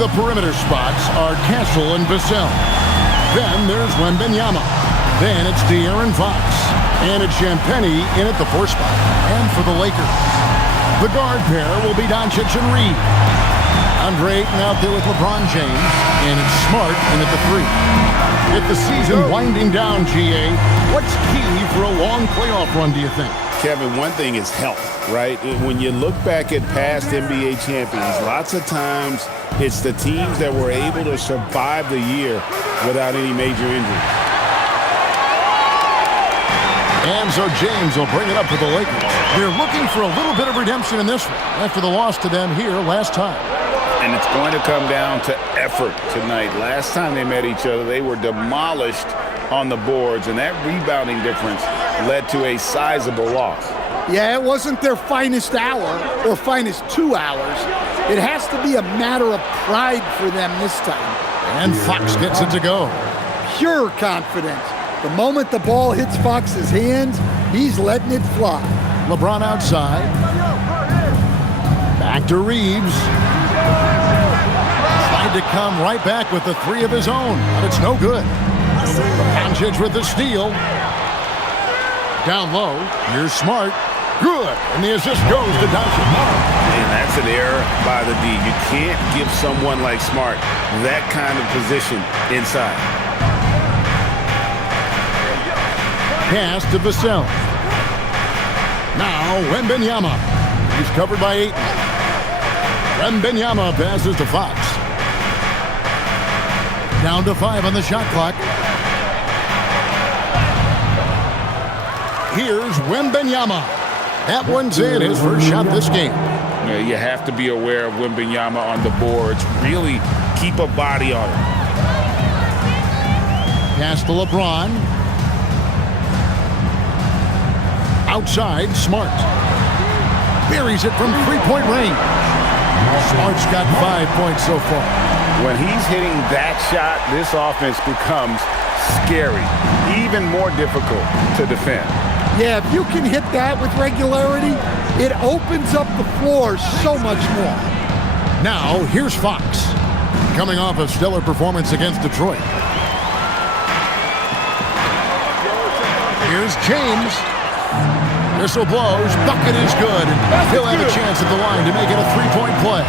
the perimeter spots are Castle and Vassell. Then there's Wembanyama. Then it's De'Aaron Fox. And it's Champagnie in at the 4 spot. And for the Lakers, the guard pair will be Doncic and Reed. Andre Ayton out there with LeBron James. And it's Smart in at the 3. With the season winding down, GA, what's key for a long playoff run, do you think? Kevin, one thing is health, right? When you look back at past NBA champions, lots of times it's the teams that were able to survive the year without any major injuries. And so James will bring it up to the Lakers. They're looking for a little bit of redemption in this one after the loss to them here last time. And it's going to come down to effort tonight. Last time they met each other, they were demolished on the boards, and that rebounding difference led to a sizable loss. Yeah, it wasn't their finest hour or finest 2 hours. It has to be a matter of pride for them this time. And Fox gets it to go. Pure confidence. The moment the ball hits Fox's hands, he's letting it fly. LeBron outside. Back to Reeves. Tried to come right back with the 3 of his own, but it's no good. Doncic with the steal. Down low. Here's Smart. Good. And the assist goes to Doncic. And that's an error by the D. You can't give someone like Smart that kind of position inside. Pass to Vassell. Now Wembanyama. He's covered by Ayton. Wembanyama passes to Fox. Down to 5 on the shot clock. Here's Wembanyama. That one's in, his first shot this game. You have to be aware of Wembanyama on the boards. Really keep a body on it. Pass to LeBron. Outside, Smart. Buries it from 3-point range. Smart's got 5 points so far. When he's hitting that shot, this offense becomes scary, even more difficult to defend. Yeah, if you can hit that with regularity, it opens up the floor so much more. Now, here's Fox, coming off a stellar performance against Detroit. Here's James. Whistle blows, bucket is good, and he'll have a chance at the line to make it a 3-point play.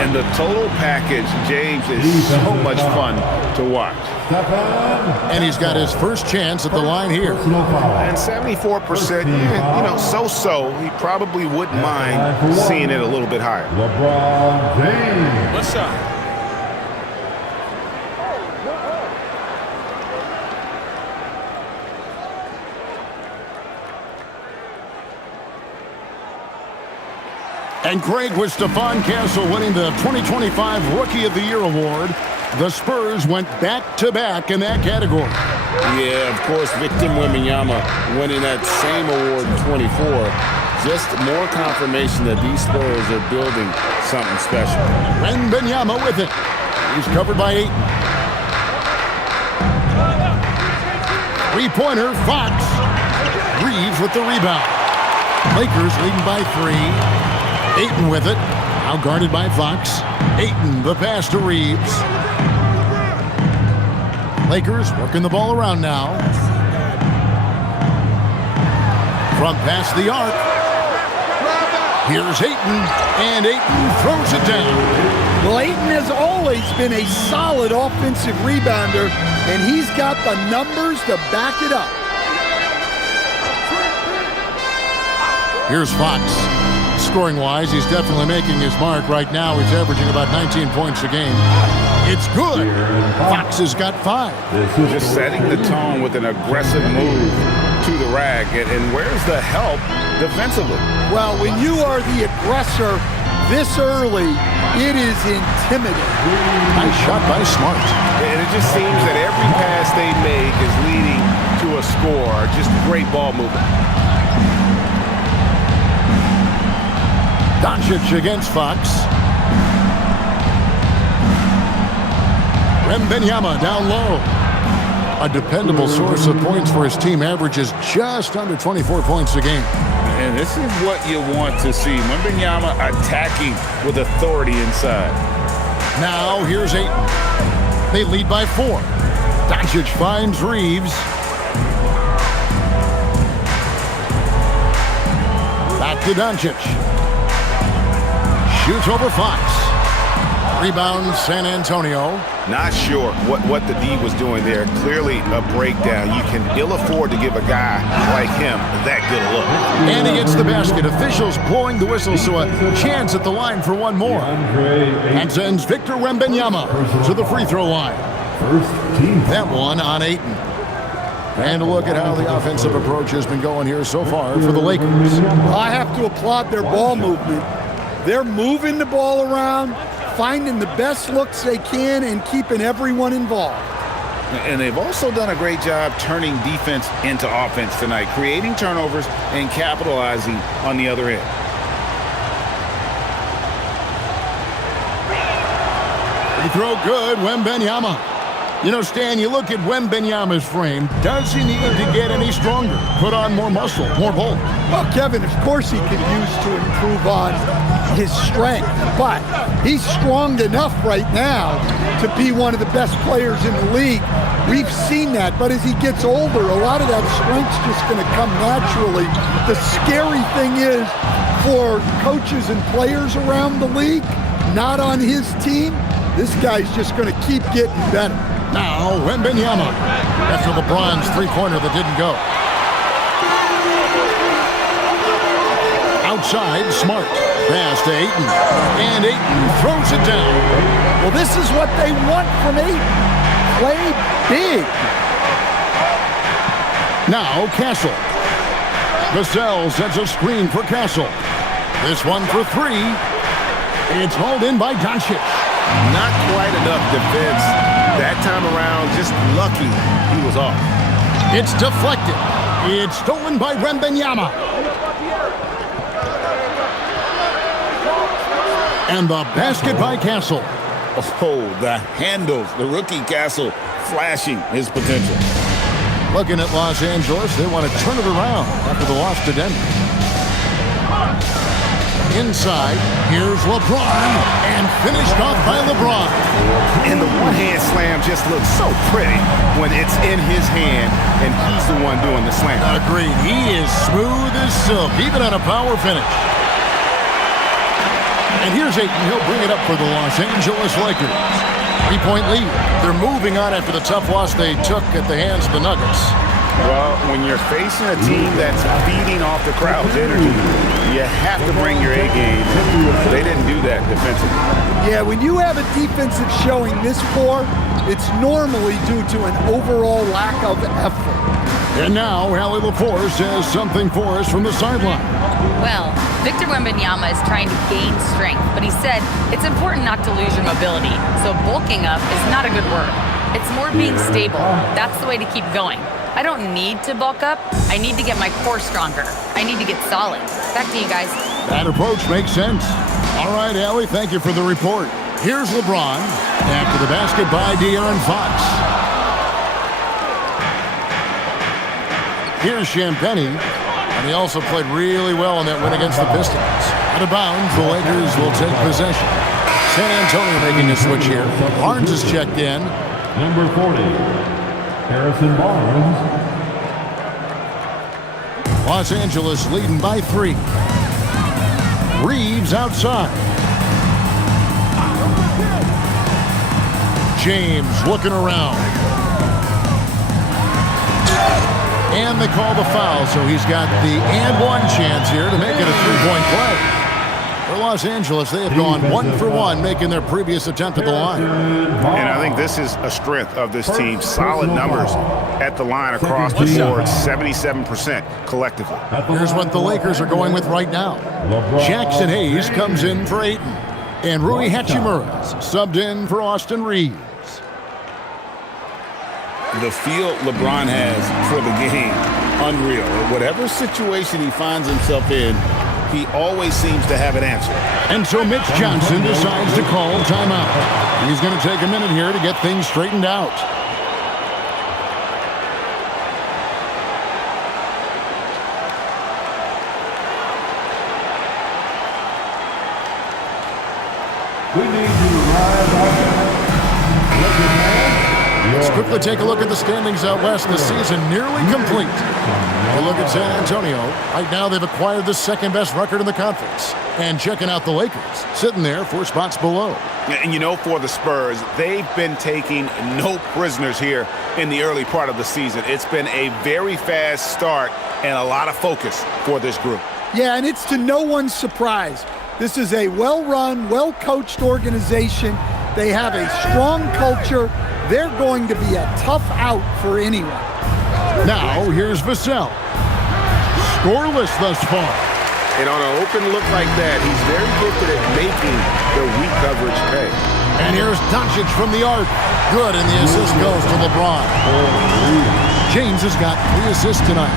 And the total package, James, is so much fun to watch. And he's got his first chance at the line here. And 74%, so-so. He probably wouldn't mind seeing it a little bit higher. LeBron James. What's up? And Craig, with Stephon Castle winning the 2025 Rookie of the Year award, the Spurs went back-to-back in that category. Yeah, of course, Victor Wembanyama winning that same award in 24. Just more confirmation that these Spurs are building something special. Wembanyama with it. He's covered by Ayton. Three-pointer, Fox. Reeves with the rebound. Lakers leading by 3. Ayton with it. Now guarded by Fox. Ayton, the pass to Reeves. Lakers working the ball around now. From past the arc. Here's Ayton, and Ayton throws it down. Well, Ayton has always been a solid offensive rebounder, and he's got the numbers to back it up. Here's Fox. Scoring-wise, he's definitely making his mark. Right now, he's averaging about 19 points a game. It's good. Fox has got 5. Just setting the tone with an aggressive move to the rack. And where's the help defensively? Well, when you are the aggressor this early, it is intimidating. Nice shot by Smart. And it just seems that every pass they make is leading to a score. Just great ball movement. Doncic against Fox. Wembanyama down low. A dependable source of points for his team, averages just under 24 points a game. And this is what you want to see. Wembanyama attacking with authority inside. Now here's Ayton. They lead by 4. Doncic finds Reeves. Back to Doncic. Shoots over Fox. Rebound San Antonio. Not sure what the D was doing there. Clearly a breakdown. You can ill afford to give a guy like him that good a look. And he gets the basket. Officials blowing the whistle, so a chance at the line for one more. And sends Victor Wembanyama to the free throw line. That one on Ayton. And a look at how the offensive approach has been going here so far for the Lakers. I have to applaud their ball movement. They're moving the ball around, finding the best looks they can, and keeping everyone involved. And they've also done a great job turning defense into offense tonight, creating turnovers and capitalizing on the other end. Free throw good, Wembanyama. You know, Stan, you look at Wembanyama's frame. Does he need to get any stronger? Put on more muscle, more bulk? Well, Kevin, of course he could use to improve on his strength, but he's strong enough right now to be one of the best players in the league. We've seen that, but as he gets older, a lot of that strength's just going to come naturally. The scary thing is for coaches and players around the league, not on his team, this guy's just going to keep getting better. Now, Wembanyama. After LeBron's three-pointer that didn't go. Outside, Smart. Pass to Ayton. And Ayton throws it down. Well, this is what they want from Ayton. Play big. Now, Castle. Vassell sets a screen for Castle. This one for 3. It's hauled in by Doncic. Not quite enough defense that time around. Just lucky he was off. It's deflected. It's stolen by Wembanyama. And the basket by Castle. Oh, the handles. The rookie Castle flashing his potential. Looking at Los Angeles, they want to turn it around after the loss to Denver. Inside, here's LeBron, and finished off by LeBron. And the one-hand slam just looks so pretty when it's in his hand, and he's the one doing the slam. Agreed. He is smooth as silk, even on a power finish. And here's Ayton. He'll bring it up for the Los Angeles Lakers. 3-point lead. They're moving on after the tough loss they took at the hands of the Nuggets. Well, when you're facing a team that's feeding off the crowd's energy, you have to bring your A game. They didn't do that defensively. Yeah, when you have a defensive showing this poor, it's normally due to an overall lack of effort. And now, Allie LaForce has something for us from the sideline. Well, Victor Wembanyama is trying to gain strength, but he said it's important not to lose your mobility. So bulking up is not a good word. It's more being stable. That's the way to keep going. I don't need to bulk up. I need to get my core stronger. I need to get solid. Back to you guys. That approach makes sense. All right, Allie, thank you for the report. Here's LeBron after the basket by De'Aaron Fox. Here's Champagnie, and he also played really well in that win against the Pistons. Out of bounds, the Lakers will take possession. San Antonio making a switch here. Barnes is checked in. Number 40, Harrison Barnes. Los Angeles leading by 3. Reeves outside. James looking around. And they call the foul, so he's got the and one chance here to make it a 3-point play. For Los Angeles, they have gone 1 for 1, making their previous attempt at the line. And I think this is a strength of this team. Solid numbers at the line across the board, 77% collectively. Here's what the Lakers are going with right now. Jackson Hayes comes in for Ayton. And Rui Hachimura's subbed in for Austin Reeves. The feel LeBron has for the game, unreal. Whatever situation he finds himself in, he always seems to have an answer. And so Mitch Johnson decides to call timeout. He's going to take a minute here to get things straightened out. We need you Let's quickly take a look at the standings out west. The season nearly complete. A look at San Antonio. Right now, they've acquired the second-best record in the conference. And checking out the Lakers, sitting there 4 spots below. And, for the Spurs, they've been taking no prisoners here in the early part of the season. It's been a very fast start and a lot of focus for this group. Yeah, and it's to no one's surprise. This is a well-run, well-coached organization. They have a strong culture. They're going to be a tough out for anyone. Now, here's Vassell. Scoreless thus far. And on an open look like that, he's very gifted at making the weak coverage pay. And here's Doncic from the arc. Good, and the assist goes to LeBron. James has got 3 assists tonight.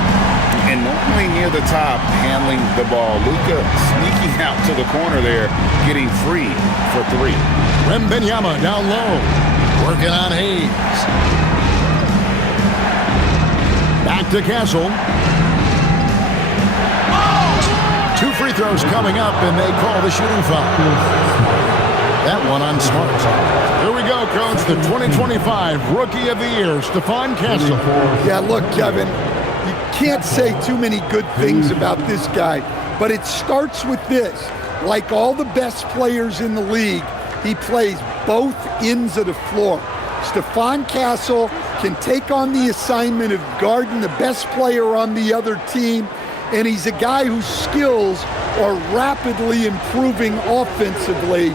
And normally near the top, handling the ball. Luka sneaking out to the corner there, getting free for 3. Wembanyama down low, working on Hayes. Back to Castle. 2 free throws coming up, and they call the shooting foul. That one on Smart. Here we go, Coach. The 2025 Rookie of the Year, Stephon Castle. Yeah, look, Kevin, you can't say too many good things about this guy, but it starts with this. Like all the best players in the league, he plays both ends of the floor. Stephon Castle can take on the assignment of guarding the best player on the other team, and he's a guy whose skills are rapidly improving offensively.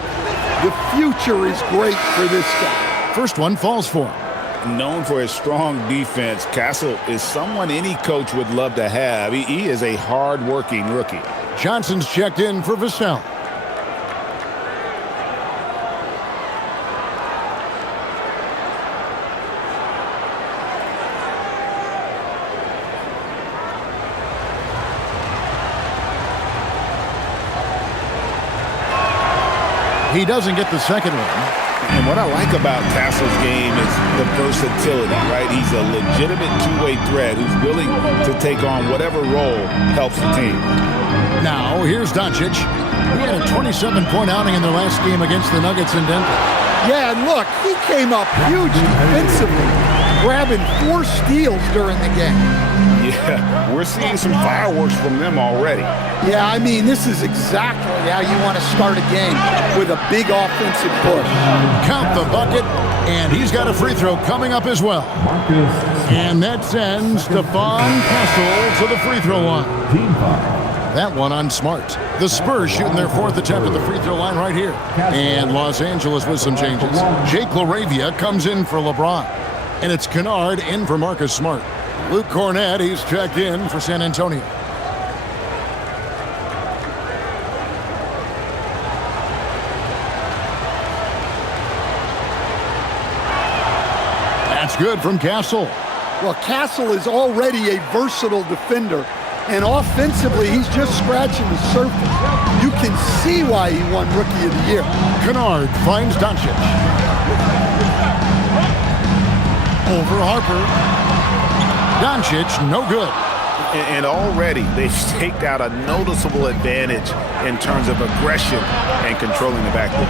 The future is great for this guy. First one falls for him. Known for his strong defense, Castle is someone any coach would love to have. He is a hard-working rookie. Johnson's checked in for Vassell. He doesn't get the second one. And what I like about Castle's game is the versatility, right? He's a legitimate two-way threat who's willing to take on whatever role helps the team. Now, here's Doncic. He had a 27-point outing in their last game against the Nuggets in Denver. Yeah, and look, he came up huge defensively, grabbing 4 steals during the game. Yeah, we're seeing some fireworks from them already. Yeah, I mean, this is exactly how you want to start a game, with a big offensive push. Count the bucket, and he's got a free throw coming up as well. And that sends Stephon Castle to the free throw line. That one on Smart. The Spurs shooting their 4th attempt at the free throw line right here. And Los Angeles with some changes. Jake LaRavia comes in for LeBron. And it's Kennard in for Marcus Smart. Luke Cornett, he's checked in for San Antonio. That's good from Castle. Well, Castle is already a versatile defender, and offensively, he's just scratching the surface. You can see why he won Rookie of the Year. Kennard finds Doncic. Over Harper. Doncic, no good. And already they've staked out a noticeable advantage in terms of aggression and controlling the backcourt.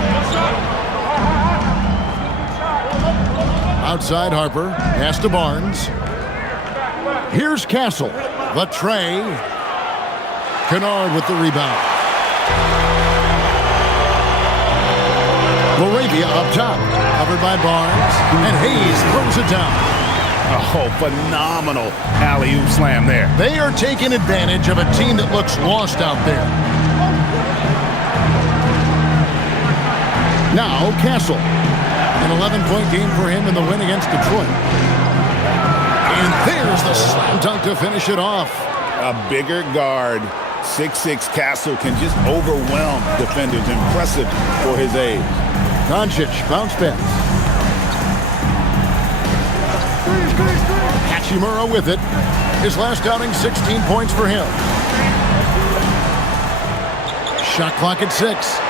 Outside Harper, pass to Barnes. Here's Castle. The tray. Kennard with the rebound. LaRavia up top, covered by Barnes, and Hayes throws it down. Oh, phenomenal alley-oop slam there. They are taking advantage of a team that looks lost out there. Now, Castle. An 11-point game for him in the win against Detroit. And there's the slam dunk to finish it off. A bigger guard, 6'6" Castle can just overwhelm defenders. Impressive for his age. Doncic, bounce pass. Hachimura with it. His last outing, 16 points for him. Shot clock at 6.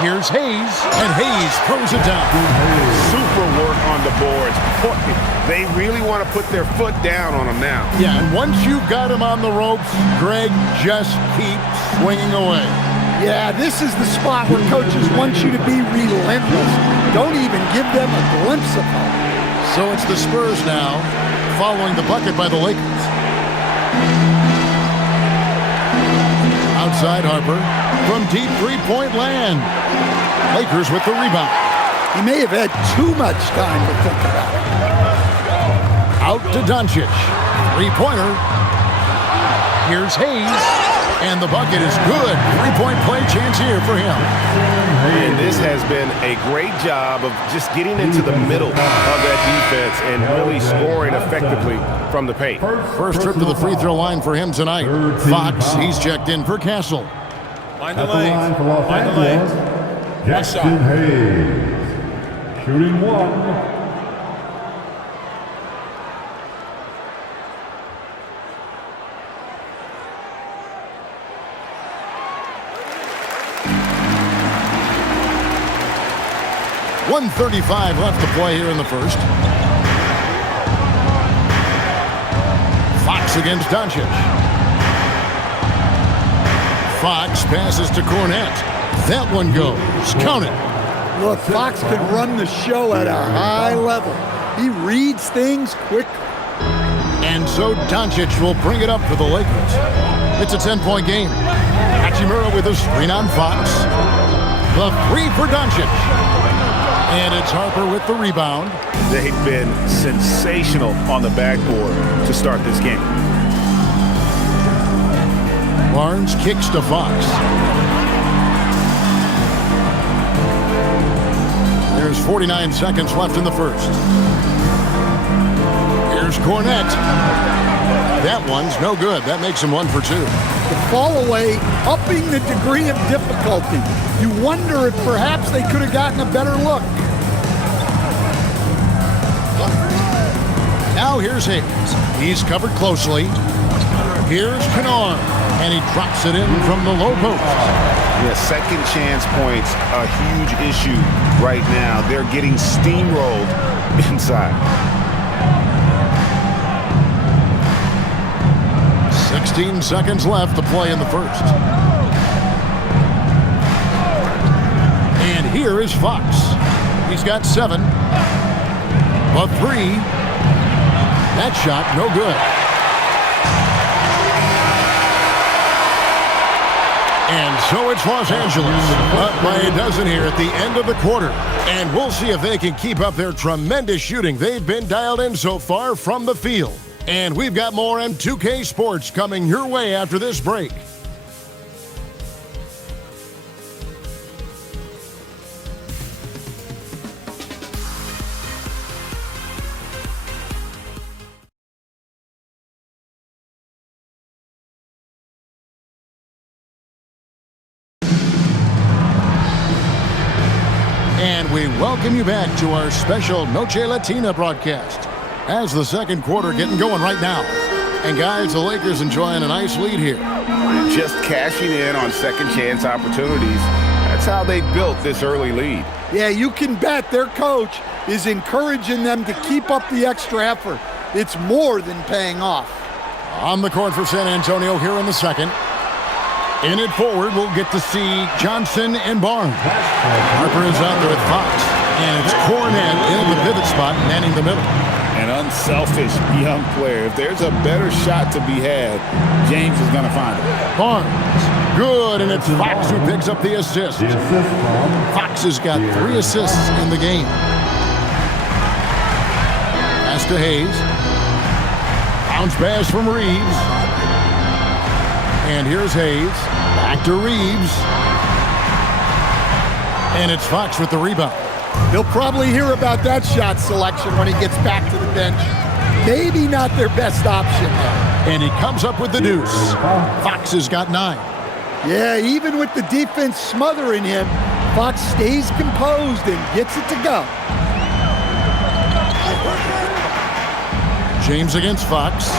Here's Hayes, and Hayes throws it down. Super work on the boards. They really want to put their foot down on him now. Yeah, and once you've got him on the ropes, Greg just keeps swinging away. Yeah, this is the spot where coaches want you to be relentless. Don't even give them a glimpse of hope. So it's the Spurs now, following the bucket by the Lakers. Outside Harper from deep three-point land. Lakers with the rebound. He may have had too much time to think about it. Out to Doncic. Three-pointer. Here's Hayes. And the bucket is good. Three-point play chance here for him. And this has been a great job of just getting into the middle of that defense and really scoring effectively from the paint. First trip to the free throw line for him tonight. Fox, he's checked in for Castle. Find the lane. Find the lane. Jackson Hayes. Shooting one. .135 left to play here in the first. Fox against Doncic. Fox passes to Cornet. That one goes. Count it. Look, Fox can run the show at a high level. He reads things quick. And so Doncic will bring it up for the Lakers. It's a 10-point game. Hachimura with a screen on Fox. The three for Doncic. And it's Harper with the rebound. They've been sensational on the backboard to start this game. Barnes kicks to Fox. There's 49 seconds left in the first. Here's Cornet. That one's no good. That makes him 1 for 2. The fall away, upping the degree of difficulty. You wonder if perhaps they could have gotten a better look. Now here's Hayes. He's covered closely. Here's Kennard. And he drops it in from the low post. Yeah, second chance points, a huge issue right now. They're getting steamrolled inside. 16 seconds left to play in the first. And here is Fox. He's got 7. A 3. That shot, no good. And so it's Los Angeles, up by a dozen here at the end of the quarter. And we'll see if they can keep up their tremendous shooting they've been dialed in so far from the field. And we've got more M2K Sports coming your way after this break. And we welcome you back to our special Noche Latina broadcast. As the second quarter getting going right now. And guys, the Lakers enjoying a nice lead here. Just cashing in on second chance opportunities. That's how they built this early lead. Yeah, you can bet their coach is encouraging them to keep up the extra effort. It's more than paying off. On the court for San Antonio here in the second. In it forward, we'll get to see Johnson and Barnes. Harper is out there with Fox. And it's Cornet in the pivot spot, manning the middle. An unselfish young player. If there's a better shot to be had, James is going to find it. Barnes, good, and it's Fox who picks up the assist. Fox has got 3 assists in the game. Pass to Hayes. Bounce pass from Reeves. And here's Hayes. Back to Reeves. And it's Fox with the rebound. He'll probably hear about that shot selection when he gets back to the bench. Maybe not their best option there. And he comes up with the deuce. Fox has got 9. Yeah, even with the defense smothering him, Fox stays composed and gets it to go. James against Fox.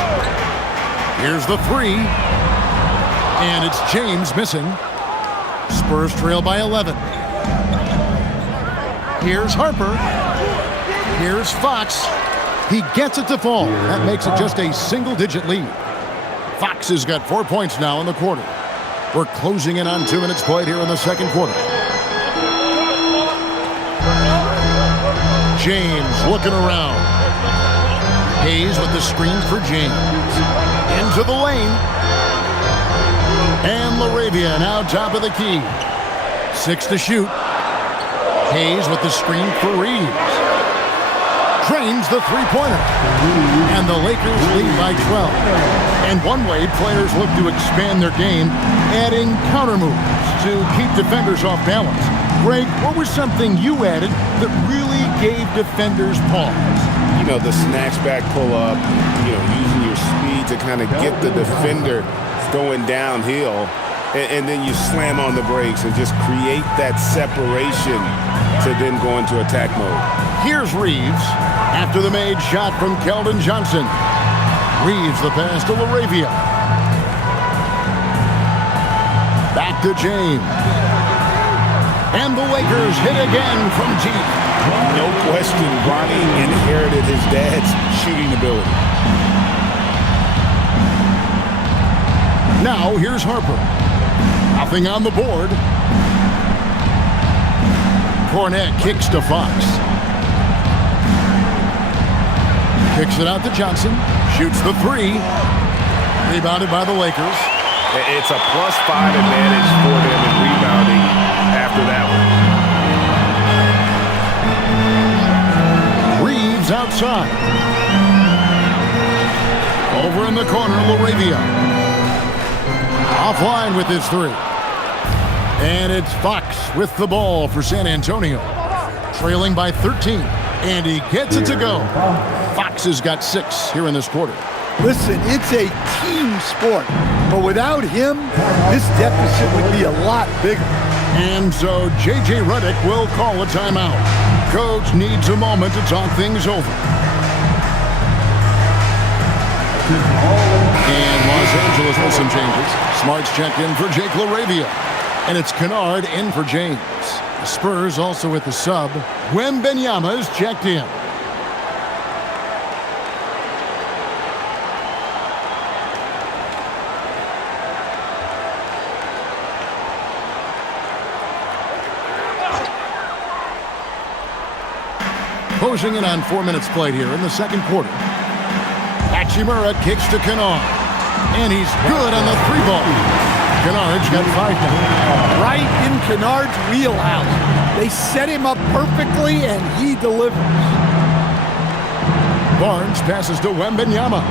Here's the 3. And it's James missing. Spurs trail by 11. Here's Harper. Here's Fox. He gets it to fall. That makes it just a single-digit lead. Fox has got 4 points now in the quarter. We're closing in on 2 minutes played here in the second quarter. James looking around. Hayes with the screen for James. Into the lane. And LaRavia now top of the key. 6 to shoot. Hayes with the screen for Reeves. Drains the three-pointer. And the Lakers lead by 12. And one way players look to expand their game, adding counter moves to keep defenders off balance. Greg, what was something you added that really gave defenders pause? You know, the snatchback pull-up, using your speed to kind of get the defender going downhill, and then you slam on the brakes and just create that separation to then go into attack mode. Here's Reeves after the made shot from Keldon Johnson. Reeves the pass to LaRavia. Back to James. And the Lakers hit again from deep. No question, Ronnie inherited his dad's shooting ability. Now here's Harper. Nothing on the board. Cornet kicks to Fox. Kicks it out to Johnson. Shoots the three. Rebounded by the Lakers. It's a +5 advantage for them in rebounding after that one. Reeves outside. Over in the corner, LaRavia. Offline with his three. And it's Fox with the ball for San Antonio. Trailing by 13. And he gets it to go. Fox has got 6 here in this quarter. Listen, it's a team sport. But without him, this deficit would be a lot bigger. And so J.J. Redick will call a timeout. Coach needs a moment to talk things over. And Los Angeles with some changes. Smart's checked in for Jake LaRavia. And it's Kennard in for James. The Spurs also with the sub. Wembanyama's checked in. Closing in on 4 minutes played here in the second quarter. Hachimura kicks to Kennard. And he's good on the three ball. Kennard's got 5 now. Right in Kennard's wheelhouse. They set him up perfectly, and he delivers. Barnes passes to Wembanyama.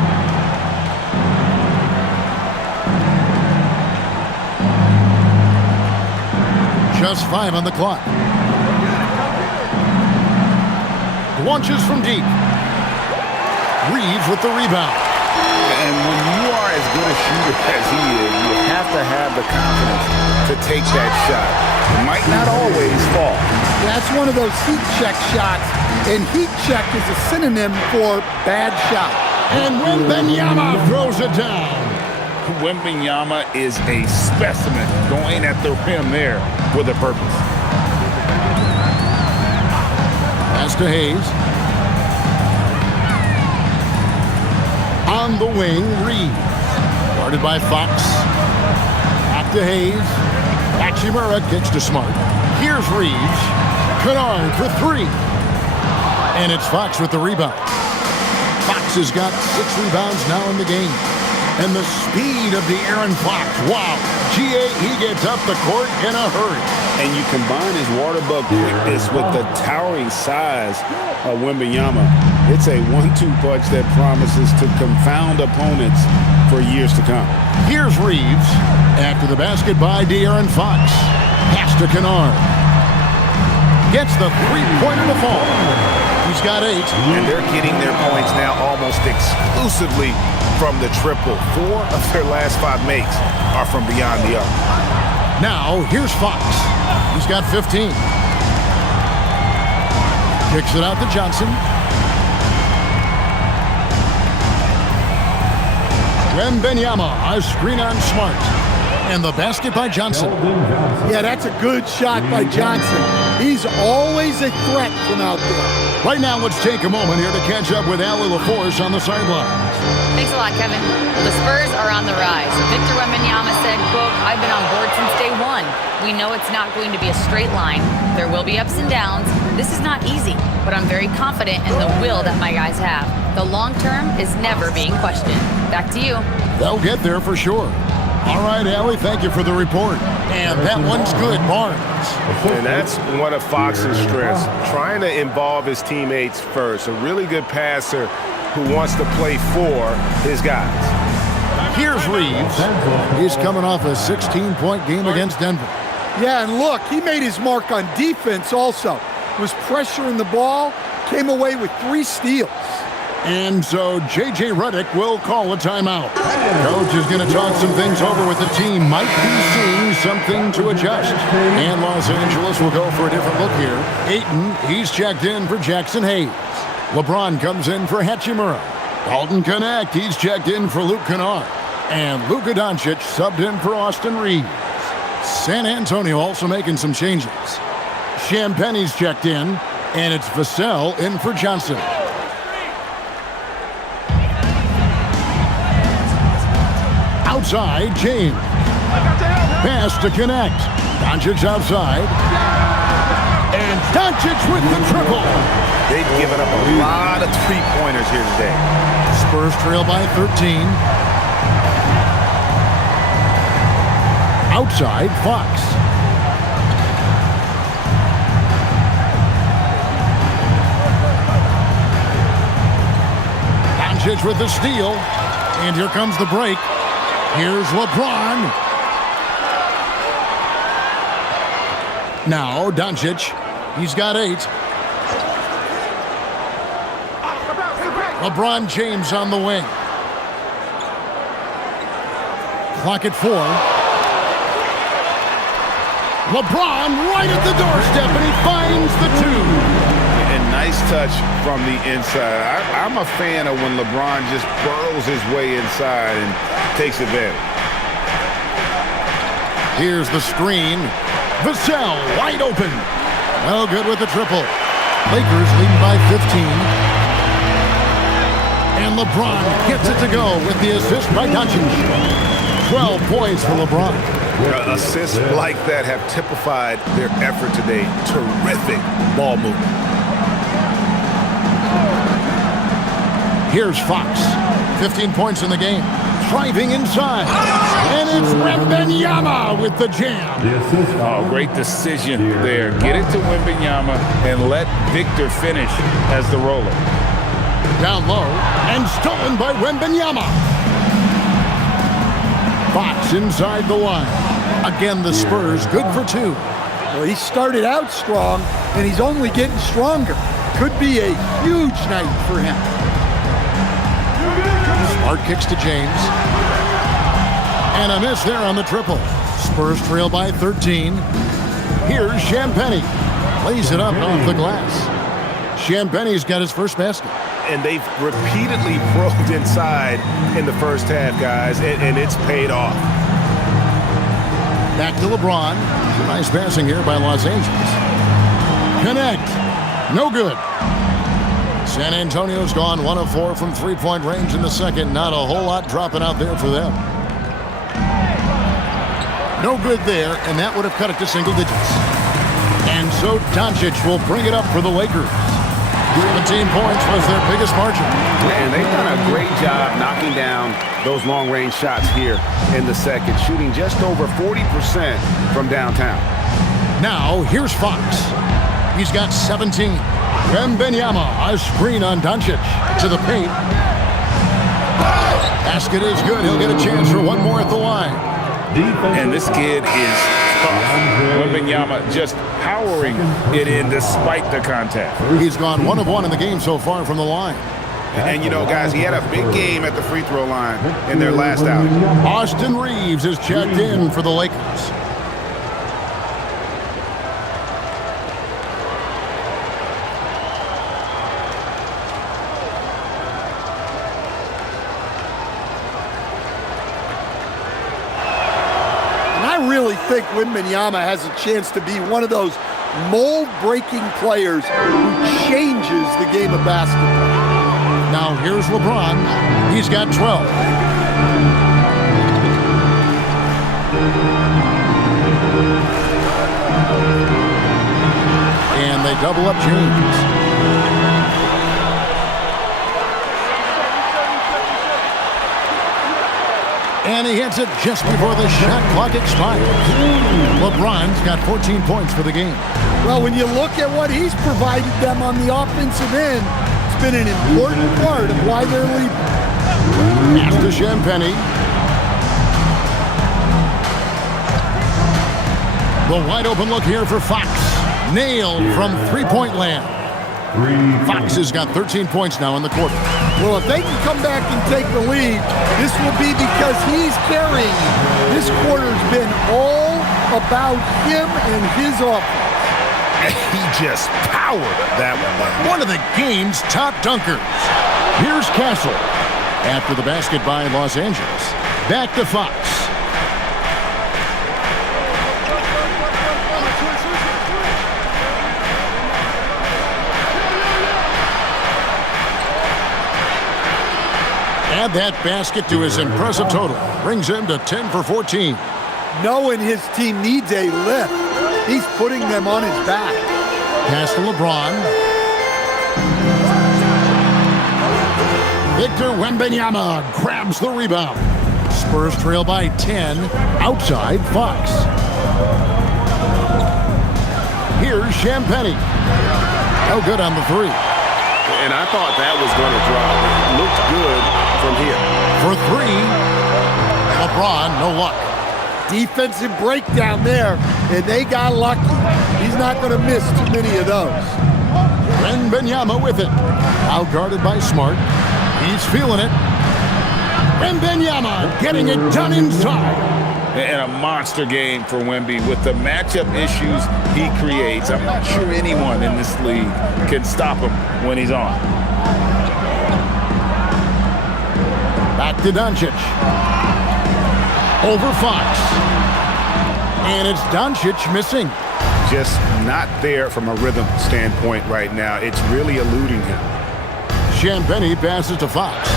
Just 5 on the clock. Launches from deep. Reeves with the rebound. And when you are as good a shooter as he is, you have to have the confidence to take that shot. It might not always fall. That's one of those heat check shots, and heat check is a synonym for bad shot. And Wembanyama throws it down. Wembanyama is a specimen going at the rim there with a purpose. Pass to Hayes. On the wing, Reeves. Guarded by Fox. Back to Hayes. Hachimura kicks to Smart. Here's Reeves. Kennard for 3. And it's Fox with the rebound. Fox has got 6 rebounds now in the game. And the speed of the Aaron Fox. Wow. G.A., he gets up the court in a hurry. And you combine his water bug quickness with the towering size of Wembanyama. It's a 1-2 punch that promises to confound opponents for years to come. Here's Reeves. After the basket by De'Aaron Fox. Pass to Kennard. Gets the three-pointer to fall. He's got 8. And they're getting their points now almost exclusively from the triple. 4 of their last 5 makes are from beyond the arc. Now, here's Fox. He's got 15. Kicks it out to Johnson. Wembanyama, a screen on Smart. And the basket by Johnson. Yeah, that's a good shot by Johnson. He's always a threat from out there. Right now, let's take a moment here to catch up with Allie LaForce on the sidelines. Thanks a lot, Kevin. The Spurs are on the rise. Victor Wembanyama said, quote, "I've been on board since day one. We know it's not going to be a straight line. There will be ups and downs. This is not easy, but I'm very confident in the will that my guys have. The long term is never being questioned." Back to you. They'll get there for sure. All right, Allie, thank you for the report. And that one's good, Barnes. And that's one of Fox's strengths, trying to involve his teammates first. A really good passer who wants to play for his guys. Here's Reeves. He's coming off a 16-point game against Denver. Yeah, and look, he made his mark on defense also. Was pressuring the ball, came away with 3 steals. And so J.J. Redick will call a timeout. Coach is going to talk some things over with the team. Might be seeing something to adjust. And Los Angeles will go for a different look here. Ayton, he's checked in for Jackson Hayes. LeBron comes in for Hachimura. Dalton Connect, he's checked in for Luke Kennard. And Luka Doncic subbed in for Austin Reeves. San Antonio also making some changes. Champagne's checked in, and it's Vassell in for Johnson. Outside, James. Pass to Connect. Doncic outside. And Doncic with the triple. They've given up a lot of three-pointers here today. Spurs trail by 13. Outside, Fox. Doncic with the steal. And here comes the break. Here's LeBron. Now, Doncic. He's got 8. LeBron James on the wing. Clock at 4. LeBron right at the doorstep, and he finds the 2. And nice touch from the inside. I'm a fan of when LeBron just burrows his way inside and takes advantage. Here's the screen. Vassell wide open. No good with the triple. Lakers leading by 15. And LeBron gets it to go with the assist by Doncic. 12 points for LeBron. Assists like that have typified their effort today. Terrific ball movement. Here's Fox. 15 points in the game. Driving inside. And it's Wembanyama with the jam. Oh, great decision there. Get it to Wembanyama and let Victor finish as the roller. Down low and stolen by Wembanyama. Fox inside the line. Again, the Spurs good for 2. Well, he started out strong, and he's only getting stronger. Could be a huge night for him. Smart kicks to James. And a miss there on the triple. Spurs trail by 13. Here's Champagnie. Lays it up and off the glass. Champagnie's got his first basket. And they've repeatedly probed inside in the first half, guys, and it's paid off. Back to LeBron. Nice passing here by Los Angeles. Connect. No good. San Antonio's gone 1 of 4 from three-point range in the second. Not a whole lot dropping out there for them. No good there, and that would have cut it to single digits. And so Doncic will bring it up for the Lakers. 17 points was their biggest margin. And they've done a great job knocking down those long-range shots here in the second, shooting just over 40% from downtown. Now, here's Fox. He's got 17. Wembanyama, a screen on Doncic to the paint. Basket is good. He'll get a chance for one more at the line. And this kid is tough. Wembanyama just powering it in despite the contact. He's gone 1 of 1 in the game so far from the line. And, you know, guys, he had a big game at the free throw line in their last outing. Austin Reeves is checked in for the Lakers. I really think Wembanyama has a chance to be one of those mold-breaking players who changes the game of basketball. Now here's LeBron. He's got 12. And they double up James. And he hits it just before the shot clock expires. LeBron's got 14 points for the game. Well, when you look at what he's provided them on the offensive end, it's been an important part of why they're leading. Pass to Champagnie. The wide open look here for Fox. Nailed from three-point land. Fox has got 13 points now in the quarter. Well, if they can come back and take the lead, this will be because he's carrying. This quarter's been all about him and his offense. And he just powered that one. One of the game's top dunkers. Here's Castle. After the basket by Los Angeles. Back to Fox. Add that basket to his impressive total. Brings him to 10 for 14. Knowing his team needs a lift, he's putting them on his back. Pass to LeBron. Victor Wembanyama grabs the rebound. Spurs trail by 10. Outside Fox. Here's Champagnie. No good on the three. And I thought that was going to drop. It looked good from here. For three, LeBron, no luck. Defensive breakdown there, and they got lucky. He's not going to miss too many of those. Wembanyama with it. Out guarded by Smart. He's feeling it. Wembanyama getting it done inside. And a monster game for Wemby with the matchup issues he creates. I'm not sure anyone in this league can stop him when he's on. Back to Doncic. Over Fox. And it's Doncic missing. Just not there from a rhythm standpoint right now. It's really eluding him. Champagnie passes to Fox.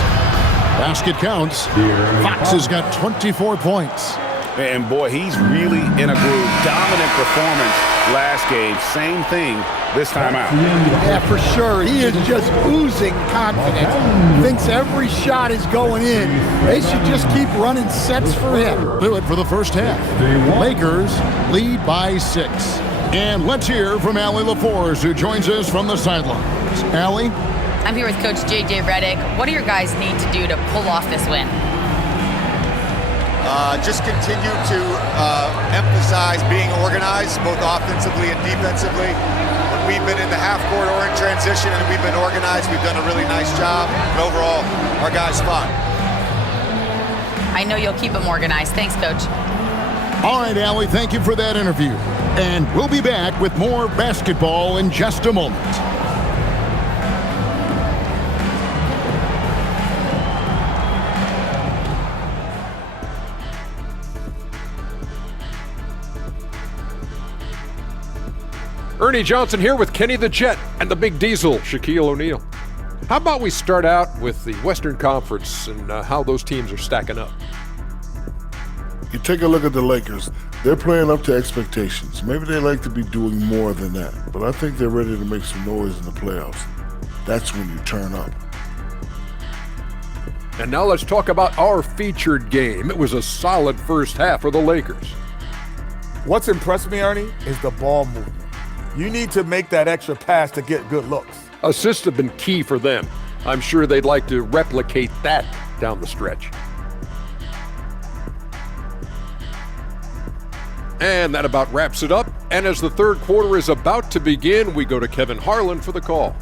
Basket counts. Fox has got 24 points. And boy, he's really in a groove. Dominant performance last game. Same thing this time out. Yeah, for sure. He is just oozing confidence. Thinks every shot is going in. They should just keep running sets for him. Do it for the first half. Lakers lead by 6. And let's hear from Allie LaForce, who joins us from the sidelines. Allie? I'm here with Coach J.J. Redick. What do your guys need to do to pull off this win? Just continue to emphasize being organized, both offensively and defensively. When we've been in the half court or in transition and we've been organized, we've done a really nice job. And overall, our guys fought. I know you'll keep them organized. Thanks, Coach. All right, Allie, thank you for that interview. And we'll be back with more basketball in just a moment. Ernie Johnson here with Kenny the Jet and the Big Diesel, Shaquille O'Neal. How about we start out with the Western Conference and how those teams are stacking up? You take a look at the Lakers. They're playing up to expectations. Maybe they like to be doing more than that, but I think they're ready to make some noise in the playoffs. That's when you turn up. And now let's talk about our featured game. It was a solid first half for the Lakers. What's impressed me, Ernie, is the ball movement. You need to make that extra pass to get good looks. Assists have been key for them. I'm sure they'd like to replicate that down the stretch. And that about wraps it up. And as the third quarter is about to begin, we go to Kevin Harlan for the call.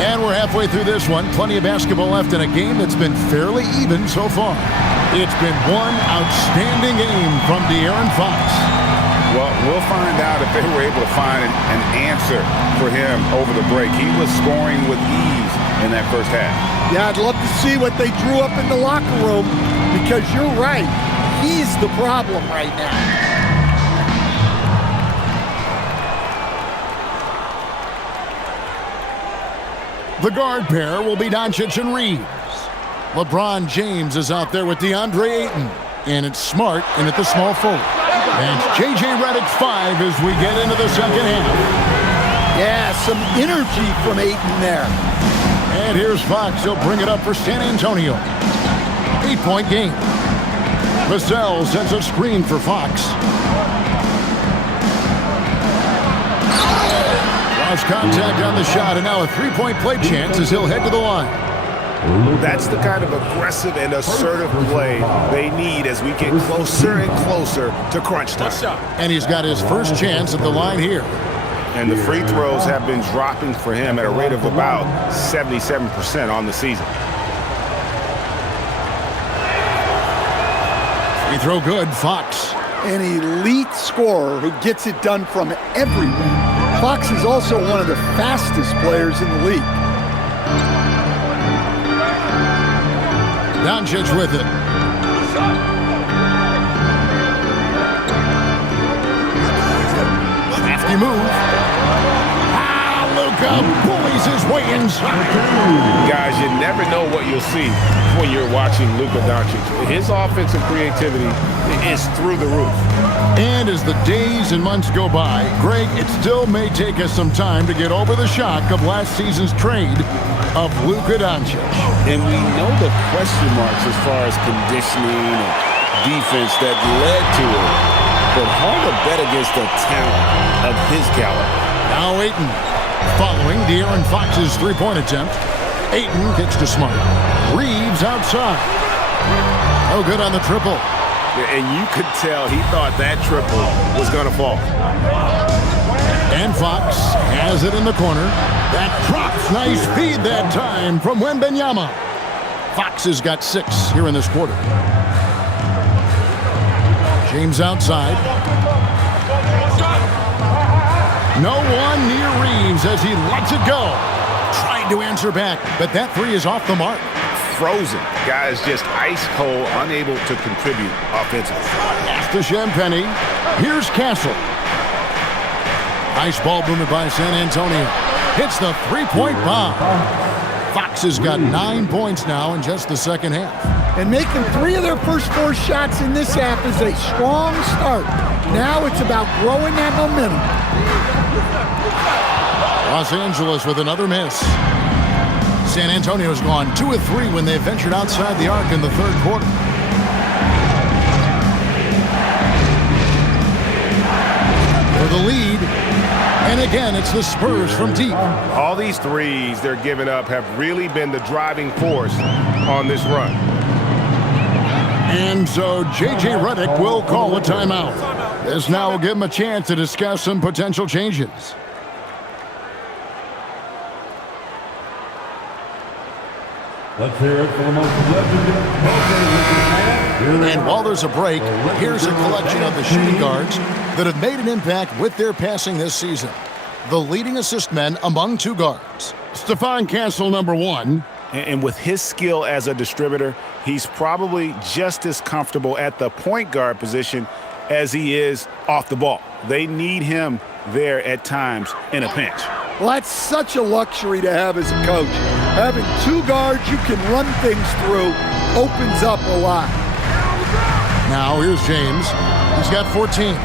And we're halfway through this one. Plenty of basketball left in a game that's been fairly even so far. It's been one outstanding game from De'Aaron Fox. Well, we'll find out if they were able to find an answer for him over the break. He was scoring with ease in that first half. Yeah, I'd love to see what they drew up in the locker room, because you're right. He's the problem right now. The guard pair will be Doncic and Reeves. LeBron James is out there with DeAndre Ayton. And it's Smart in at the small forward. And it's J.J. Redick 5 as we get into the second half. Yeah, some energy from Ayton there. And here's Fox. He'll bring it up for San Antonio. 8-point game. Vassell sends a screen for Fox. Lost contact on the shot, and now a three-point play chance as he'll head to the line. That's the kind of aggressive and assertive play they need as we get closer and closer to crunch time. And he's got his first chance at the line here. And the free throws have been dropping for him at a rate of about 77% on the season. Free throw good, Fox. An elite scorer who gets it done from everywhere. Fox is also one of the fastest players in the league. Doncic with it. Crafty move. Luka bullies his way inside. Guys, you never know what you'll see when you're watching Luka Doncic. His offensive creativity is through the roof. And as the days and months go by, Greg, it still may take us some time to get over the shock of last season's trade of Luka Doncic. And we know the question marks as far as conditioning and defense that led to it. But hard to bet against the talent of his caliber. Now Ayton following De'Aaron Fox's three-point attempt. Ayton kicks to Smart. Reeves outside. No good on the triple. And you could tell he thought that triple was going to fall. And Fox has it in the corner. That drops. Nice feed that time from Wembanyama. Fox has got 6 here in this quarter. James outside. No one near Reeves as he lets it go. Trying to answer back, but that three is off the mark. Frozen. Guys just ice cold, unable to contribute offensively. Pass to Champagny. Here's Castle. Nice ball movement by San Antonio. Hits the three-point bomb. Fox has got 9 points now in just the second half. And making 3 of their first 4 shots in this half is a strong start. Now it's about growing that momentum. Los Angeles with another miss. San Antonio's gone 2 of 3 when they ventured outside the arc in the third quarter. For the lead, and again, it's the Spurs from deep. All these threes they're giving up have really been the driving force on this run. And so J.J. Redick will call a timeout. This now will give him a chance to discuss some potential changes. Let's hear it for the most legendary. And while there's a break, here's a collection of the shooting guards that have made an impact with their passing this season. The leading assist men among 2 guards. Stephon Castle, number 1. And with his skill as a distributor, he's probably just as comfortable at the point guard position as he is off the ball. They need him there at times in a pinch. Well, that's such a luxury to have as a coach. Having 2 guards you can run things through opens up a lot. Now here's James. He's got 14.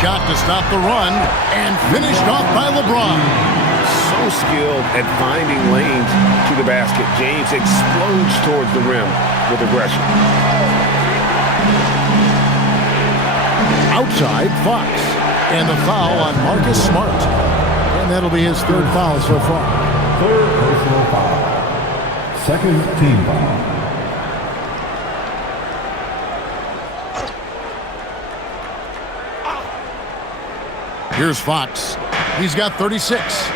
Shot to stop the run and finished off by LeBron. So skilled at finding lanes to the basket. James explodes towards the rim with aggression. Outside, Fox. And the foul on Marcus Smart. And that'll be his 3rd foul so far. 3rd personal foul. 2nd team foul. Here's Fox. He's got 36.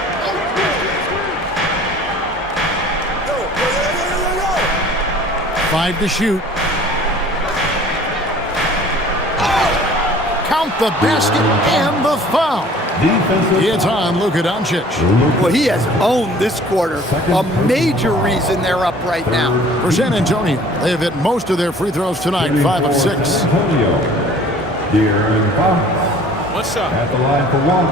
Five to shoot. count the basket and the foul. It's on Luka Doncic. Well, he has owned this quarter. A major reason they're up right now. For San Antonio, they have hit most of their free throws tonight, 5 of 6. What's up? At the line for one.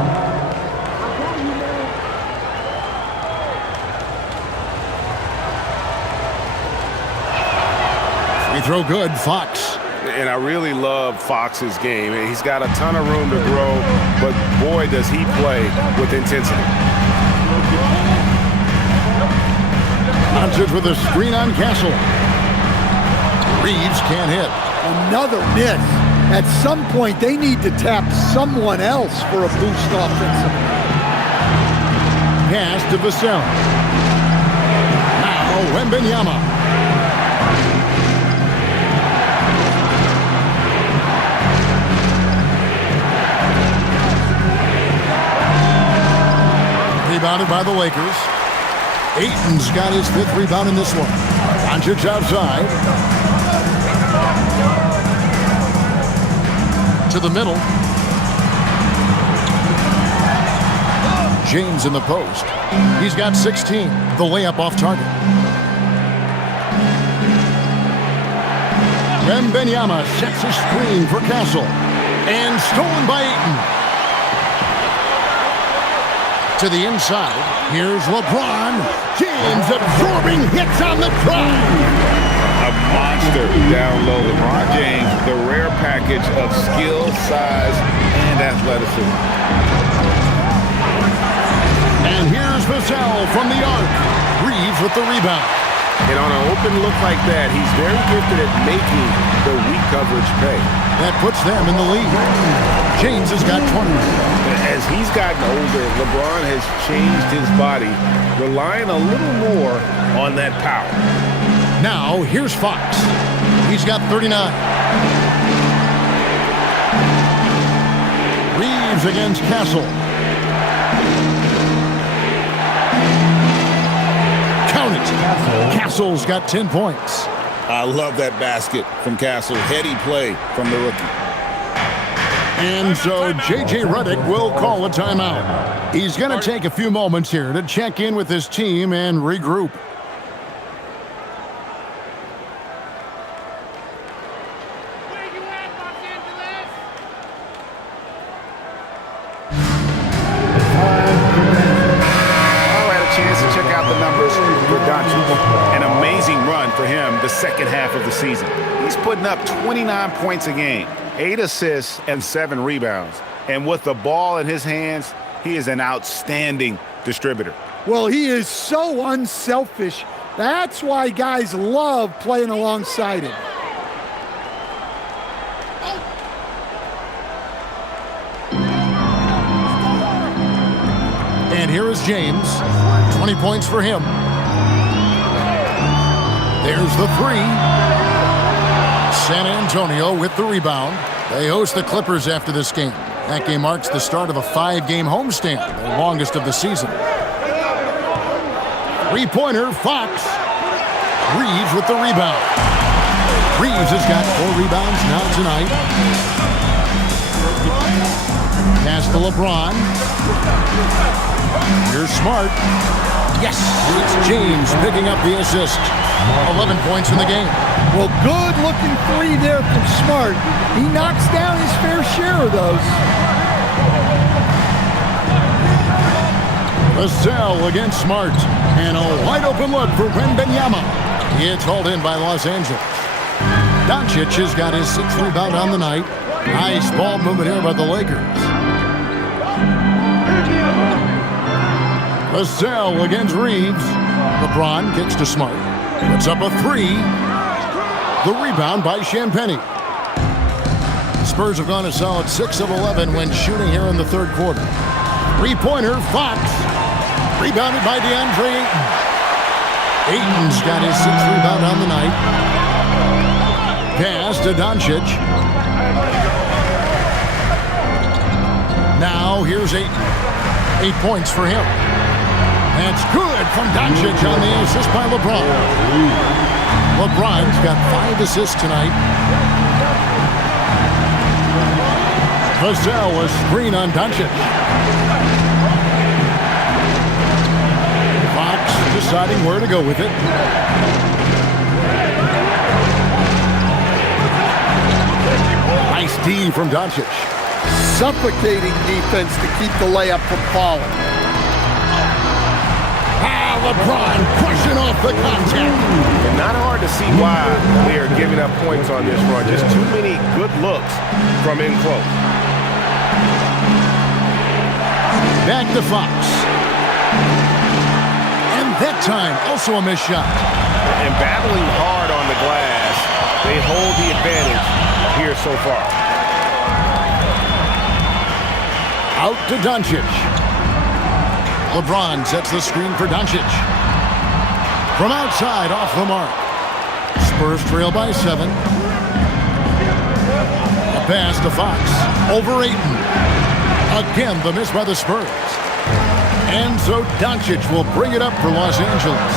Free throw good, Fox. And I really love Fox's game. He's got a ton of room to grow, but boy, does he play with intensity. Doncic with a screen on Castle. Reeves can't hit. Another miss. At some point, they need to tap someone else for a boost offensively. Pass to Vassell. Now Wembanyama. Rebounded by the Lakers. Ayton's got his 5th rebound in this one. Doncic outside. To the middle. James in the post. He's got 16. The layup off target. Wembanyama sets a screen for Castle. And stolen by Ayton. To the inside. Here's LeBron. James absorbing hits on the drive. A monster down low. LeBron James, the rare package of skill, size, and athleticism. And here's Vassell from the arc. Reeves with the rebound. And on an open look like that, he's very gifted at making the weak coverage pay. That puts them in the lead. James has got 20. As he's gotten older, LeBron has changed his body, relying a little more on that power. Now, here's Fox. He's got 39. Reeves against Castle. Count it. Castle's got 10 points. I love that basket from Castle. Heady play from the rookie. And so J.J. Redick will call a timeout. He's going to take a few moments here to check in with his team and regroup. An amazing run for him the second half of the season. He's putting up 29 points a game, 8 assists, and 7 rebounds. And with the ball in his hands, he is an outstanding distributor. Well, he is so unselfish. That's why guys love playing alongside him. And here is James. 20 points for him. There's the 3. San Antonio with the rebound. They host the Clippers after this game. That game marks the start of a 5-game homestand, the longest of the season. 3-pointer, Fox. Reeves with the rebound. Reeves has got 4 rebounds now tonight. Pass to LeBron. Here's Smart. Yes, it's James picking up the assist. 11 points in the game. Well, good-looking 3 there from Smart. He knocks down his fair share of those. Vassell against Smart. And a wide-open look for Wembanyama. It's hauled in by Los Angeles. Doncic has got his 6th rebound on the night. Nice ball movement here by the Lakers. Vassell against Reeves. LeBron kicks to Smart. Puts up a 3. The rebound by Champagnie. The Spurs have gone a solid 6 of 11 when shooting here in the third quarter. 3-pointer, Fox. Rebounded by DeAndre Ayton. Ayton's got his 6th rebound on the night. Pass to Doncic. Now here's Ayton. 8 points for him. That's good from Doncic on the assist by LeBron. LeBron's got 5 assists tonight. Vassell, a screen on Doncic. Fox deciding where to go with it. Nice D from Doncic. Suffocating defense to keep the layup from falling. LeBron pushing off the contact. And not hard to see why they are giving up points on this run. Just too many good looks from in close. Back to Fox. And that time, also a missed shot. And battling hard on the glass, they hold the advantage here so far. Out to Doncic. LeBron sets the screen for Doncic. From outside, off the mark. Spurs trail by 7. A pass to Fox. Over Ayton. Again, the miss by the Spurs. And so Doncic will bring it up for Los Angeles.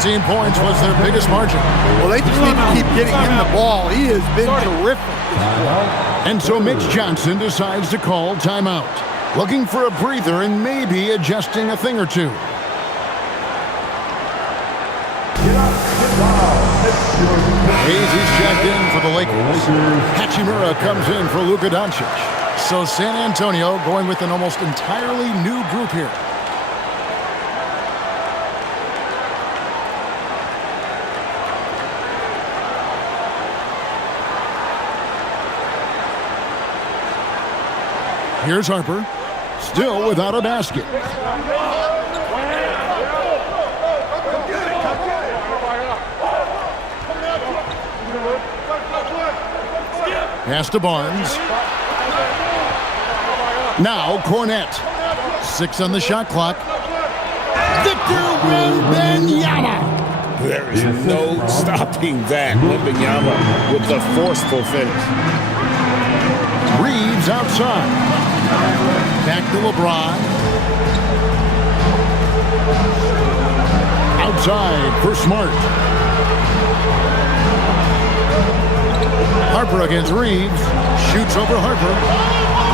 17 points was their biggest margin. Well, they just need to keep getting him the ball. He has been terrific. And so Mitch Johnson decides to call timeout. Looking for a breather and maybe adjusting a thing or two. Hayes is checked in for the Lakers. Hachimura comes in for Luka Doncic. So San Antonio going with an almost entirely new group here. Here's Harper. Still without a basket. Pass to Barnes. Now Cornette. 6 on the shot clock. Victor Wembanyama. There is no stopping that. Wembanyama with the forceful finish. Reeves outside. Back to LeBron. Outside for Smart. Harper against Reeves. Shoots over Harper.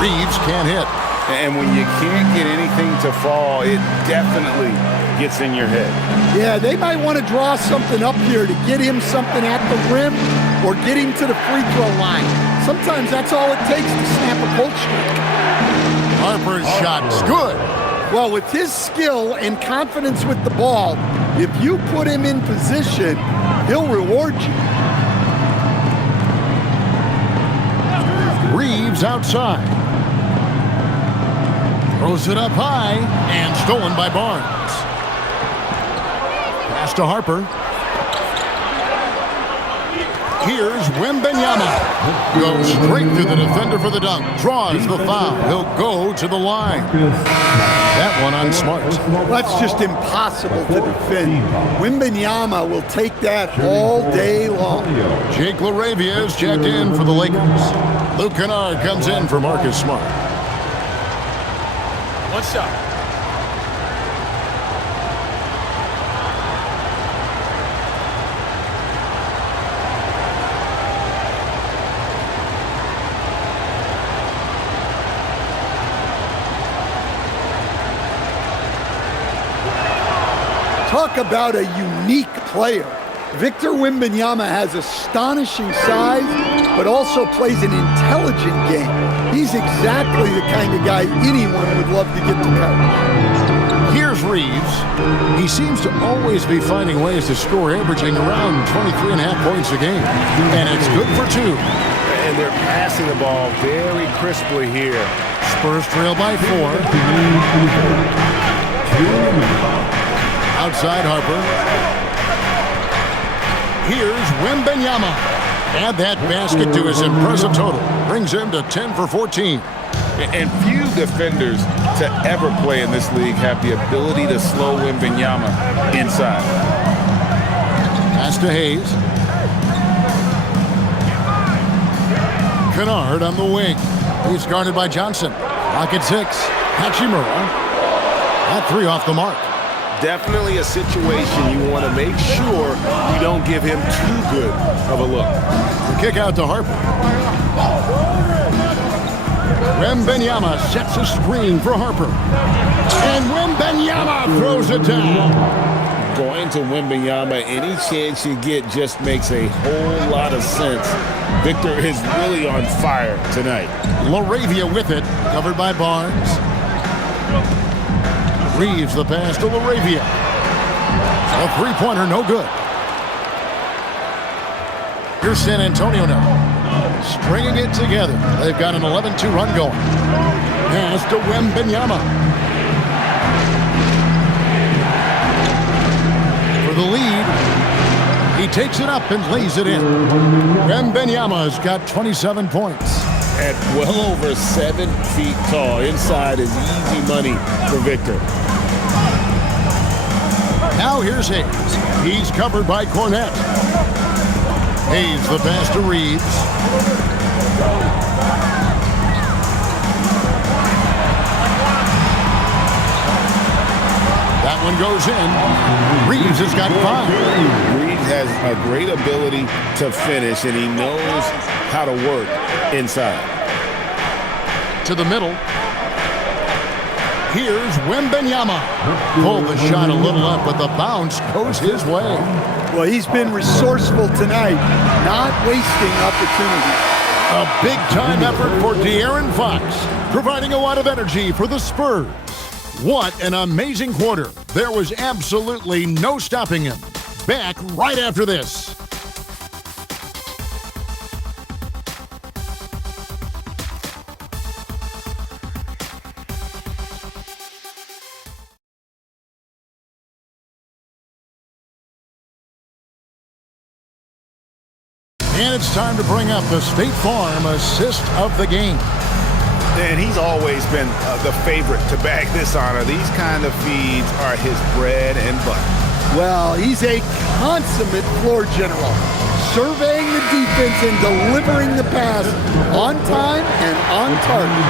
Reeves can't hit. And when you can't get anything to fall, it definitely gets in your head. Yeah, they might want to draw something up here to get him something at the rim or get him to the free throw line. Sometimes that's all it takes to snap a cold streak. Harper's shot's good. Well, with his skill and confidence with the ball, if you put him in position, he'll reward you. Reeves outside. Throws it up high and stolen by Barnes. Pass to Harper. Here's Wembanyama. Goes straight to the defender for the dunk. Draws the foul. He'll go to the line. That one on Smart. That's just impossible to defend. Wembanyama will take that all day long. Jake LaRavia is checked in for the Lakers. Luke Kennard comes in for Marcus Smart. One shot. Talk about a unique player. Victor Wembanyama has astonishing size, but also plays an intelligent game. He's exactly the kind of guy anyone would love to get to coach. Here's Reeves. He seems to always be finding ways to score, averaging around 23.5 points a game. And it's good for 2. And they're passing the ball very crisply here. Spurs trail by 4. Outside Harper. Here's Wembanyama. Add that basket to his impressive total. Brings him to 10 for 14. And few defenders to ever play in this league have the ability to slow Wembanyama inside. Pass to Hayes. Kennard on the wing. He's guarded by Johnson. Clock at 6. Hachimura. That 3 off the mark. Definitely a situation you want to make sure you don't give him too good of a look. The kick out to Harper. Wembanyama sets a screen for Harper. And Wembanyama throws it down. Going to Wembanyama, any chance you get just makes a whole lot of sense. Victor is really on fire tonight. LaRavia with it, covered by Barnes. Reeves the pass to LaRavia. A three-pointer, no good. Here's San Antonio now, stringing it together. They've got an 11-2 run going. Pass to Wembanyama. For the lead, he takes it up and lays it in. Wembanyama's got 27 points. At well over 7 feet tall, inside is easy money for Victor. Now here's Hayes. He's covered by Cornette. Hayes the pass to Reeves. That one goes in. Reeves has got 5. Reeves has a great ability to finish, and he knows how to work inside. To the middle. Here's Wembanyama. Pulled the shot a little up, but the bounce goes his way. Well, he's been resourceful tonight, not wasting opportunities. A big-time effort for De'Aaron Fox, providing a lot of energy for the Spurs. What an amazing quarter. There was absolutely no stopping him. Back right after this. And it's time to bring up the State Farm assist of the game. And he's always been the favorite to bag this honor. These kind of feeds are his bread and butter. Well, he's a consummate floor general, surveying the defense and delivering the pass on time and on target.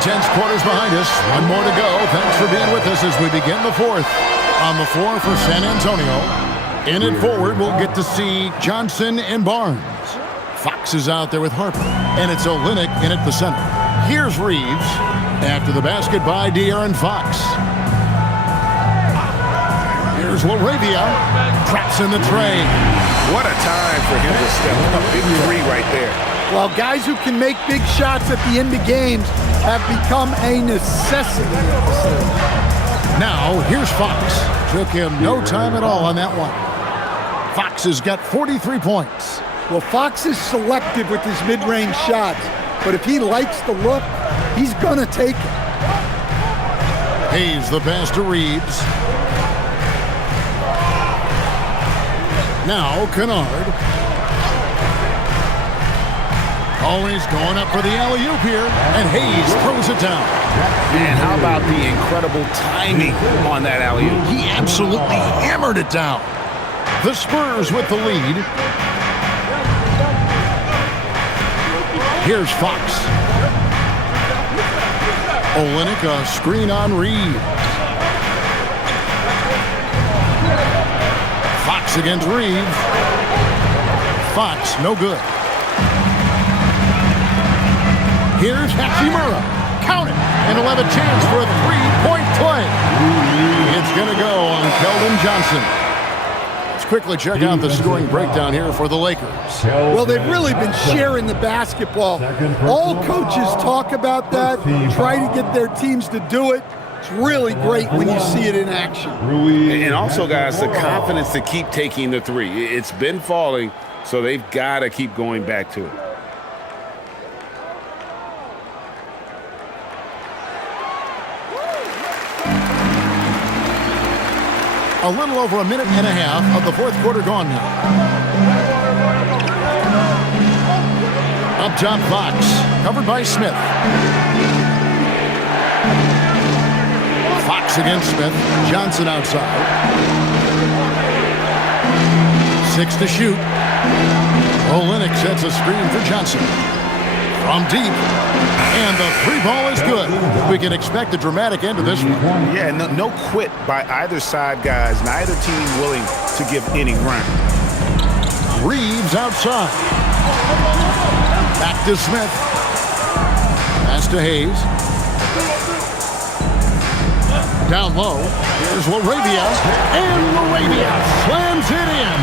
3/10 quarters behind us. One more to go. Thanks for being with us as we begin the fourth. On the floor for San Antonio. In it forward, we'll get to see Johnson and Barnes. Fox is out there with Harper, and it's Olynyk in at the center. Here's Reeves after the basket by De'Aaron Fox. Here's LaRavia, traps in the tray. What a time for him to step up. Big three right there. Well, guys who can make big shots at the end of games have become a necessity. Now, here's Fox. Took him no time at all on that one. Fox has got 43 points. Well, Fox is selective with his mid-range shots, but if he likes the look, he's going to take it. Hayes the pass to Reeves. Now, Kennard. Always going up for the alley-oop here, and Hayes throws it down. And how about the incredible timing on that alley-oop? He absolutely hammered it down. The Spurs with the lead. Here's Fox. Olynyk, a screen on Reeves. Fox against Reeves. Fox, no good. Here's Hachimura. Count it. And he'll have a chance for a three-point play. It's going to go on Keldon Johnson. Let's quickly check out the scoring breakdown here for the Lakers. Well, they've really been sharing the basketball. All coaches talk about that, try to get their teams to do it. It's really great when you see it in action. And also, guys, the confidence to keep taking the three. It's been falling, so they've got to keep going back to it. A little over a minute and a half of the fourth quarter gone now. Up top, Fox, covered by Smith. Fox against Smith. Johnson outside. 6 to shoot. Olynyk sets a screen for Johnson. From deep. And the three ball is good. We can expect a dramatic end to this one. Yeah, no quit by either side, guys. Neither team willing to give any ground. Reeves outside. Back to Smith. Pass to Hayes. Down low. Here's LaRavia. And LaRavia slams it in.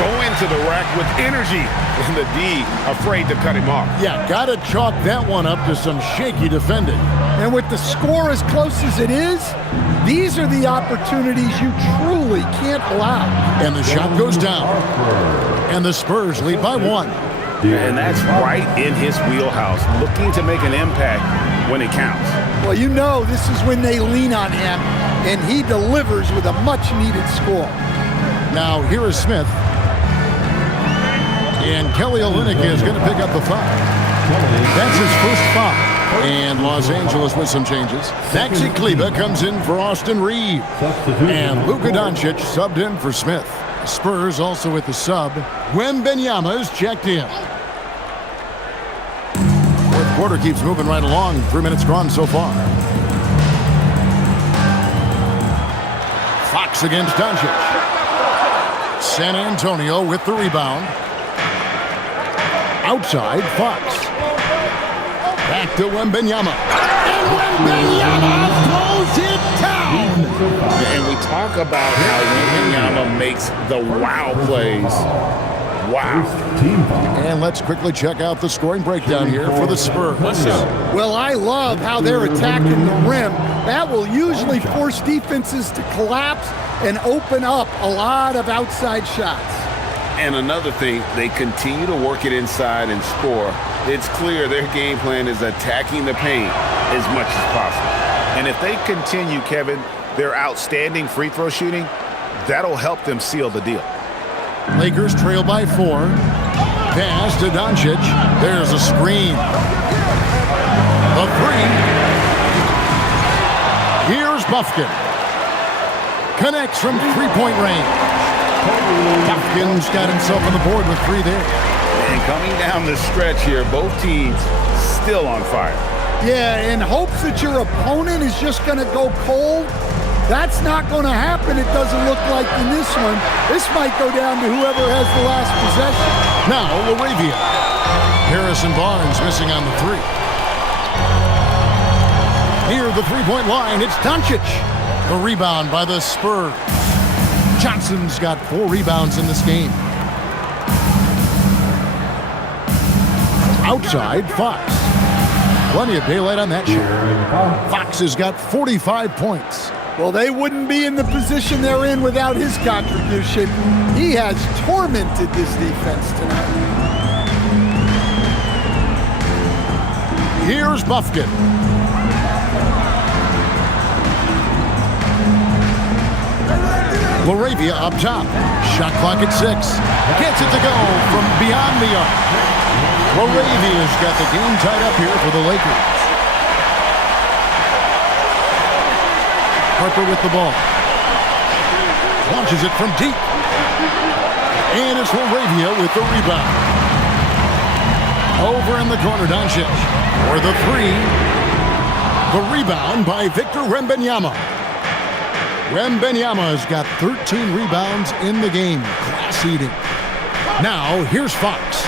Going to the rack with energy. And the D afraid to cut him off. Yeah, got to chalk that one up to some shaky defending. And with the score as close as it is, these are the opportunities you truly can't allow. And the shot goes down. And the Spurs lead by 1. And that's right in his wheelhouse, looking to make an impact when it counts. Well, you know this is when they lean on him, and he delivers with a much-needed score. Now, here is Smith. And Kelly Olynyk is going to pick up the foul. That's his first foul. And Los Angeles with some changes. Maxi Kleber comes in for Austin Reeves. And Luka Doncic subbed in for Smith. The Spurs also with the sub. Wembanyama is checked in. Fourth quarter keeps moving right along. 3 minutes gone so far. Fox against Doncic. San Antonio with the rebound. Outside, Fox. Back to Wembanyama. And Wembanyama throws it down. And we talk about how Wembanyama makes the wow plays. Wow. And let's quickly check out the scoring breakdown here for the Spurs. Well, I love how they're attacking the rim. That will usually force defenses to collapse and open up a lot of outside shots. And another thing, they continue to work it inside and score. It's clear their game plan is attacking the paint as much as possible. And if they continue, Kevin, their outstanding free throw shooting, that'll help them seal the deal. Lakers trail by 4. Pass to Doncic. There's a screen. The 3. Here's Buffkin. Connects from three-point range. Buffkin's got himself on the board with 3 there. And coming down the stretch here, both teams still on fire. Yeah, in hopes that your opponent is just going to go cold. That's not going to happen, it doesn't look like in this one. This might go down to whoever has the last possession. Now, LaRavia. Harrison Barnes missing on the 3. Near the three-point line, it's Doncic. The rebound by the Spurs. Johnson's got 4 rebounds in this game. Outside, Fox. Plenty of daylight on that shot. Fox has got 45 points. Well, they wouldn't be in the position they're in without his contribution. He has tormented this defense tonight. Here's Buffkin. LaRavia up top. Shot clock at 6. Gets it to go from beyond the arc. LaRavia's got the game tied up here for the Lakers. Harper with the ball. Launches it from deep. And it's LaRavia with the rebound. Over in the corner, Doncic for the 3. The rebound by Victor Wembanyama. Wembanyama's got 13 rebounds in the game. Class eating. Now, here's Fox.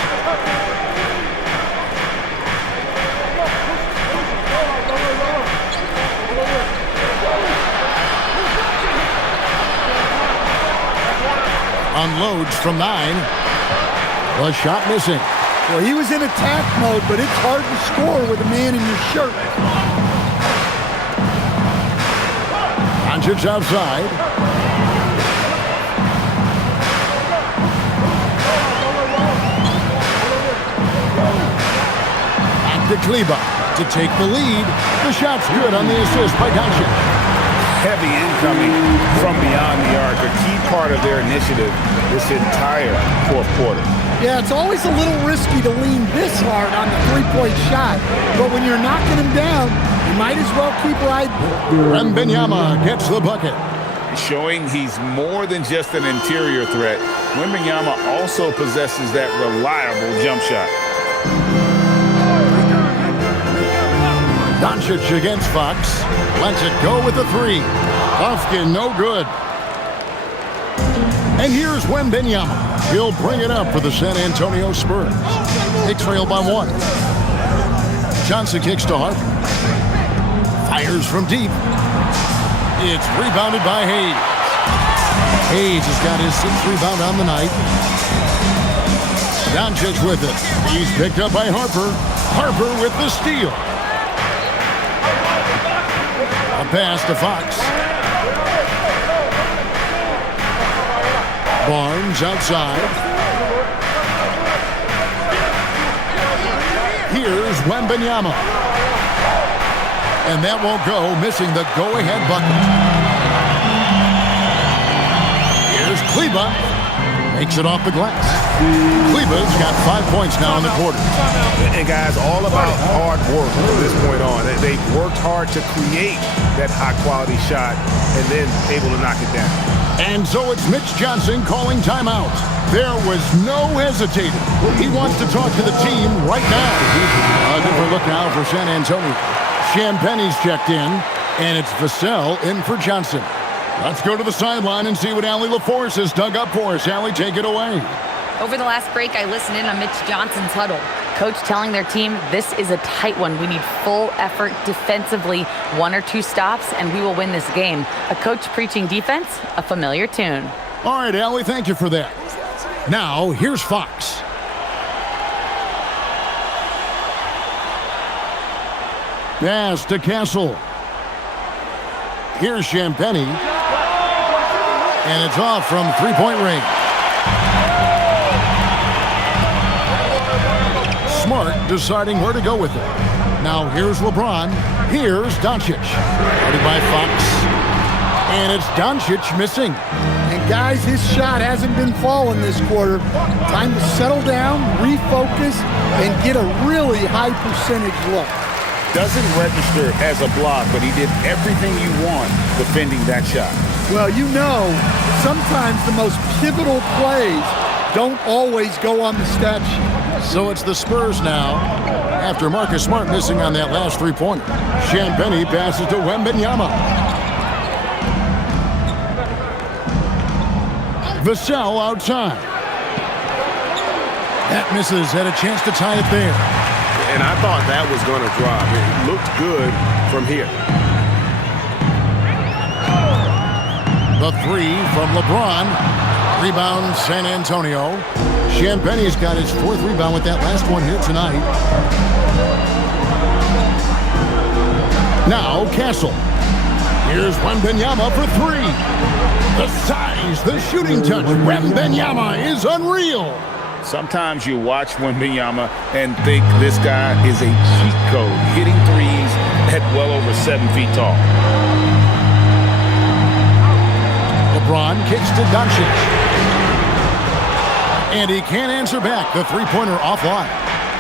Unloads from 9. The shot missing. Well, he was in attack mode, but it's hard to score with a man in your shirt. Doncic outside. Back to Kleber to take the lead. The shot's good on the assist by Doncic. Heavy incoming from beyond the arc, a key part of their initiative this entire fourth quarter. Yeah, it's always a little risky to lean this hard on the three-point shot, but when you're knocking him down, you might as well keep riding. Wembanyama gets the bucket. Showing he's more than just an interior threat. Wembanyama also possesses that reliable jump shot. Doncic against Fox. Lets it go with the 3. Buffkin, no good. And here's Wembanyama. He'll bring it up for the San Antonio Spurs. They trail by 1. Johnson kicks to Harper. Fires from deep. It's rebounded by Hayes. Hayes has got his 6th rebound on the night. Doncic with it. He's picked up by Harper. Harper with the steal. A pass to Fox. Barnes outside. Here's Wembanyama. And that won't go, missing the go-ahead bucket. Here's Kleba. Makes it off the glass. Kleba's got 5 points now in the quarter. And guys, all about hard work from this point on. They've worked hard to create that high-quality shot and then able to knock it down. And so it's Mitch Johnson calling timeout. There was no hesitating. He wants to talk to the team right now. A different look now for San Antonio. Champagne's checked in, and it's Vassell in for Johnson. Let's go to the sideline and see what Allie LaForce has dug up for us. Allie, take it away. Over the last break, I listened in on Mitch Johnson's huddle. Coach telling their team, this is a tight one. We need full effort defensively, 1 or 2 stops, and we will win this game. A coach preaching defense, a familiar tune. All right, Allie, thank you for that. Now, here's Fox. Pass to Castle. Here's Champagnie. And it's off from three-point range. Smart deciding where to go with it. Now here's LeBron. Here's Doncic. Guarded by Fox. And it's Doncic missing. And guys, his shot hasn't been falling this quarter. Time to settle down, refocus, and get a really high percentage look. Doesn't register as a block, but he did everything you want defending that shot. Well, you know, sometimes the most pivotal plays don't always go on the stat sheet. So it's the Spurs now, after Marcus Smart missing on that last three-pointer. Champagnie passes to Wembanyama. Vassell outside. That misses, had a chance to tie it there. And I thought that was going to drop. It looked good from here. The three from LeBron. Rebound San Antonio. Champagnie's got his 4th rebound with that last one here tonight. Now Castle. Here's Wembanyama for 3. The size, the shooting touch. Wembanyama is unreal. Sometimes you watch Wembanyama and think this guy is a cheat code, hitting threes at well over 7 feet tall. LeBron kicks to Doncic. And he can't answer back. The three-pointer offline.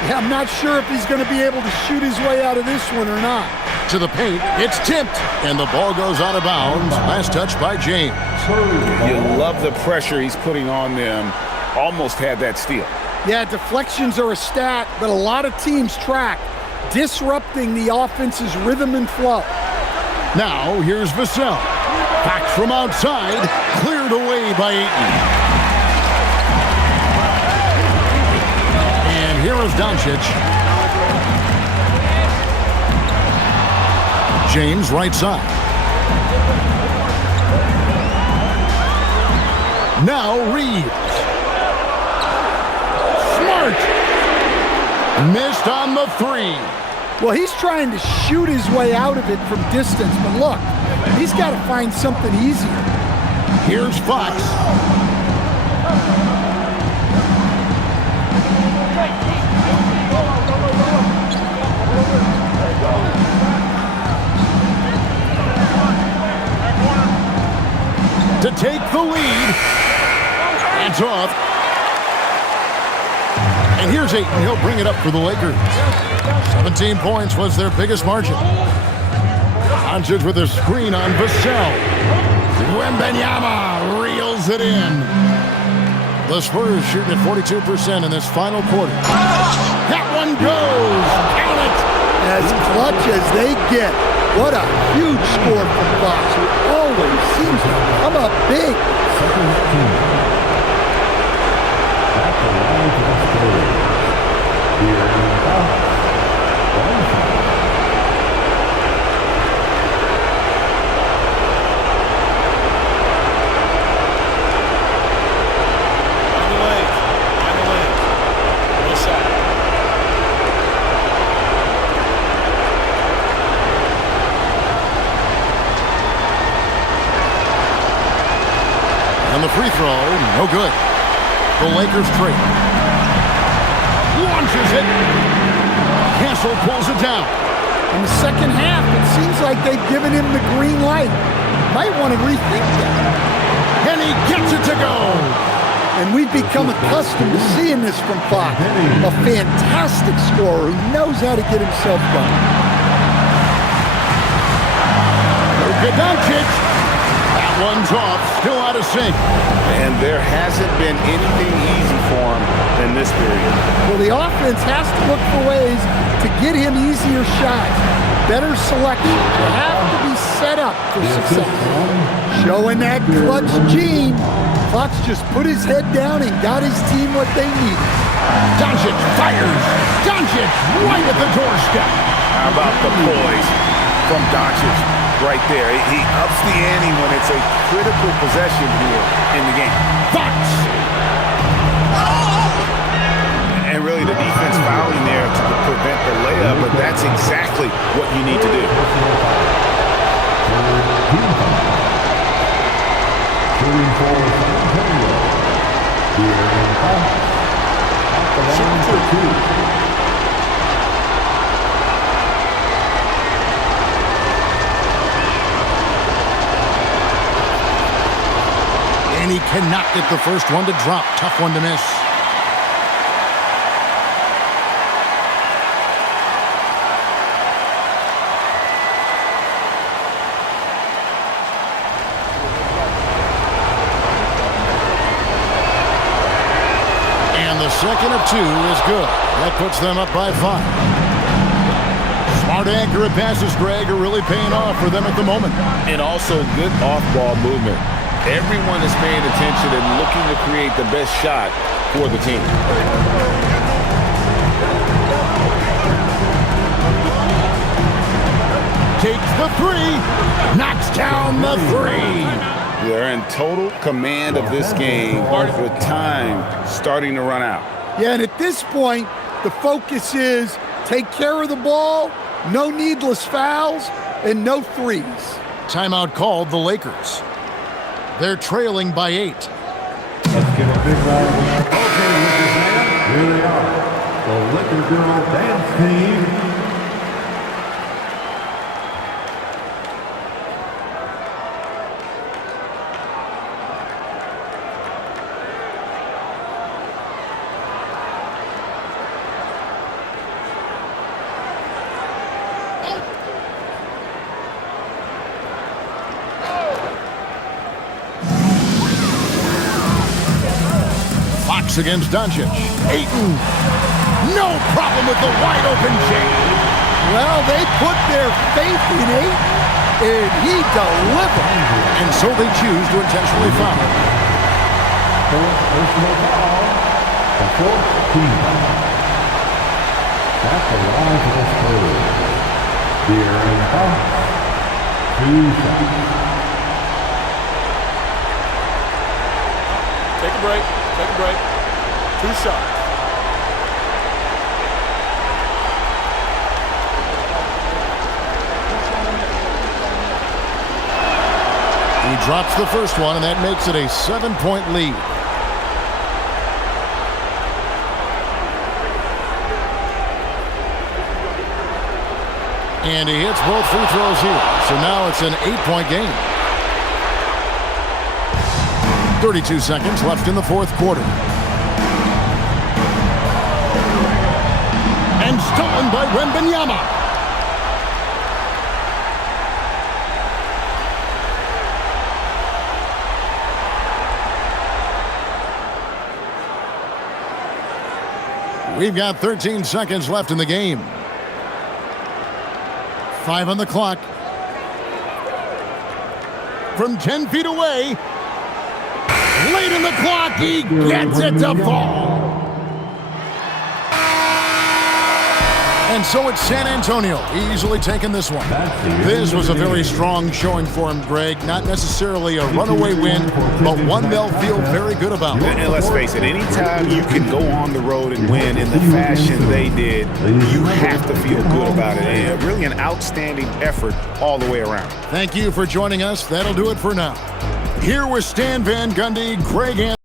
Yeah, I'm not sure if he's going to be able to shoot his way out of this one or not. To the paint, it's tipped. And the ball goes out of bounds. Last touch by James. You love the pressure he's putting on them. Almost had that steal. Yeah, deflections are a stat that a lot of teams track, disrupting the offense's rhythm and flow. Now, here's Vassell. Back from outside, cleared away by Ayton. And here is Doncic. James right side. Now Reeves. Missed on the 3. Well, he's trying to shoot his way out of it from distance, but look, he's got to find something easier. Here's Fox. To take the lead. Hands off. And here's Ayton. He'll bring it up for the Lakers. 17 points was their biggest margin. Doncic with a screen on Vassell. Wembanyama reels it in. The Spurs shooting at 42% in this final quarter. That one goes. Count it. As clutch as they get. What a huge score from Fox, who always seems to come up big. Here in the And the free throw, no good. The Lakers trail. Launches it. Castle pulls it down. In the second half, it seems like they've given him the green light. Might want to rethink that. And he gets it to go. And we've become accustomed to seeing this from Fox. A fantastic scorer who knows how to get himself going. Luka Doncic. That one's off, still out of sync. And there hasn't been anything easy for him in this period. Well, the offense has to look for ways to get him easier shots. Better selection. You have to be set up for success. Showing that clutch gene. Fox just put his head down and got his team what they needed. Doncic fires. Doncic right at the doorstep. How about the poise from Doncic right there? He ups the ante when it's a critical possession here in the game. Fox. And really the defense fouling there to prevent the layup, but that's exactly what you need to do. Shooting for San Antonio. De'Aaron Fox. Shooting for 2. And he cannot get the first one to drop. Tough one to miss. Second of 2 is good. That puts them up by 5. Smart, accurate passes, Greg, are really paying off for them at the moment. And also good off-ball movement. Everyone is paying attention and looking to create the best shot for the team. Takes the 3. Knocks down the 3. They're in total command of this game with time starting to run out. Yeah, and at this point, the focus is take care of the ball, no needless fouls, and no threes. Timeout called the Lakers. They're trailing by 8. Let's give a big round of applause. Okay, Lakers fans, here they are. The Laker Girl Dance Team. Against Doncic. Ayton. No problem with the wide open James. Well, they put their faith in Ayton, and he delivered. And so they choose to intentionally foul. Personal foul. The 4th team. That's the line for the Spurs. De'Aaron Fox. 2 shots. Take a break. Take a break. 2 shots. He drops the first one, and that makes it a 7-point lead. And he hits both free throws here. So now it's an 8-point game. 32 seconds left in the 4th quarter. And stolen by Wembanyama. We've got 13 seconds left in the game. 5 on the clock. From 10 feet away. Late in the clock, he gets it to fall. And so it's San Antonio easily taking this one. This was a very strong showing for him, Greg. Not necessarily a runaway win, but one they'll feel very good about. And let's face it, anytime you can go on the road and win in the fashion they did, you have to feel good about it. And really an outstanding effort all the way around. Thank you for joining us. That'll do it for now. Here with Stan Van Gundy, Greg Anthony.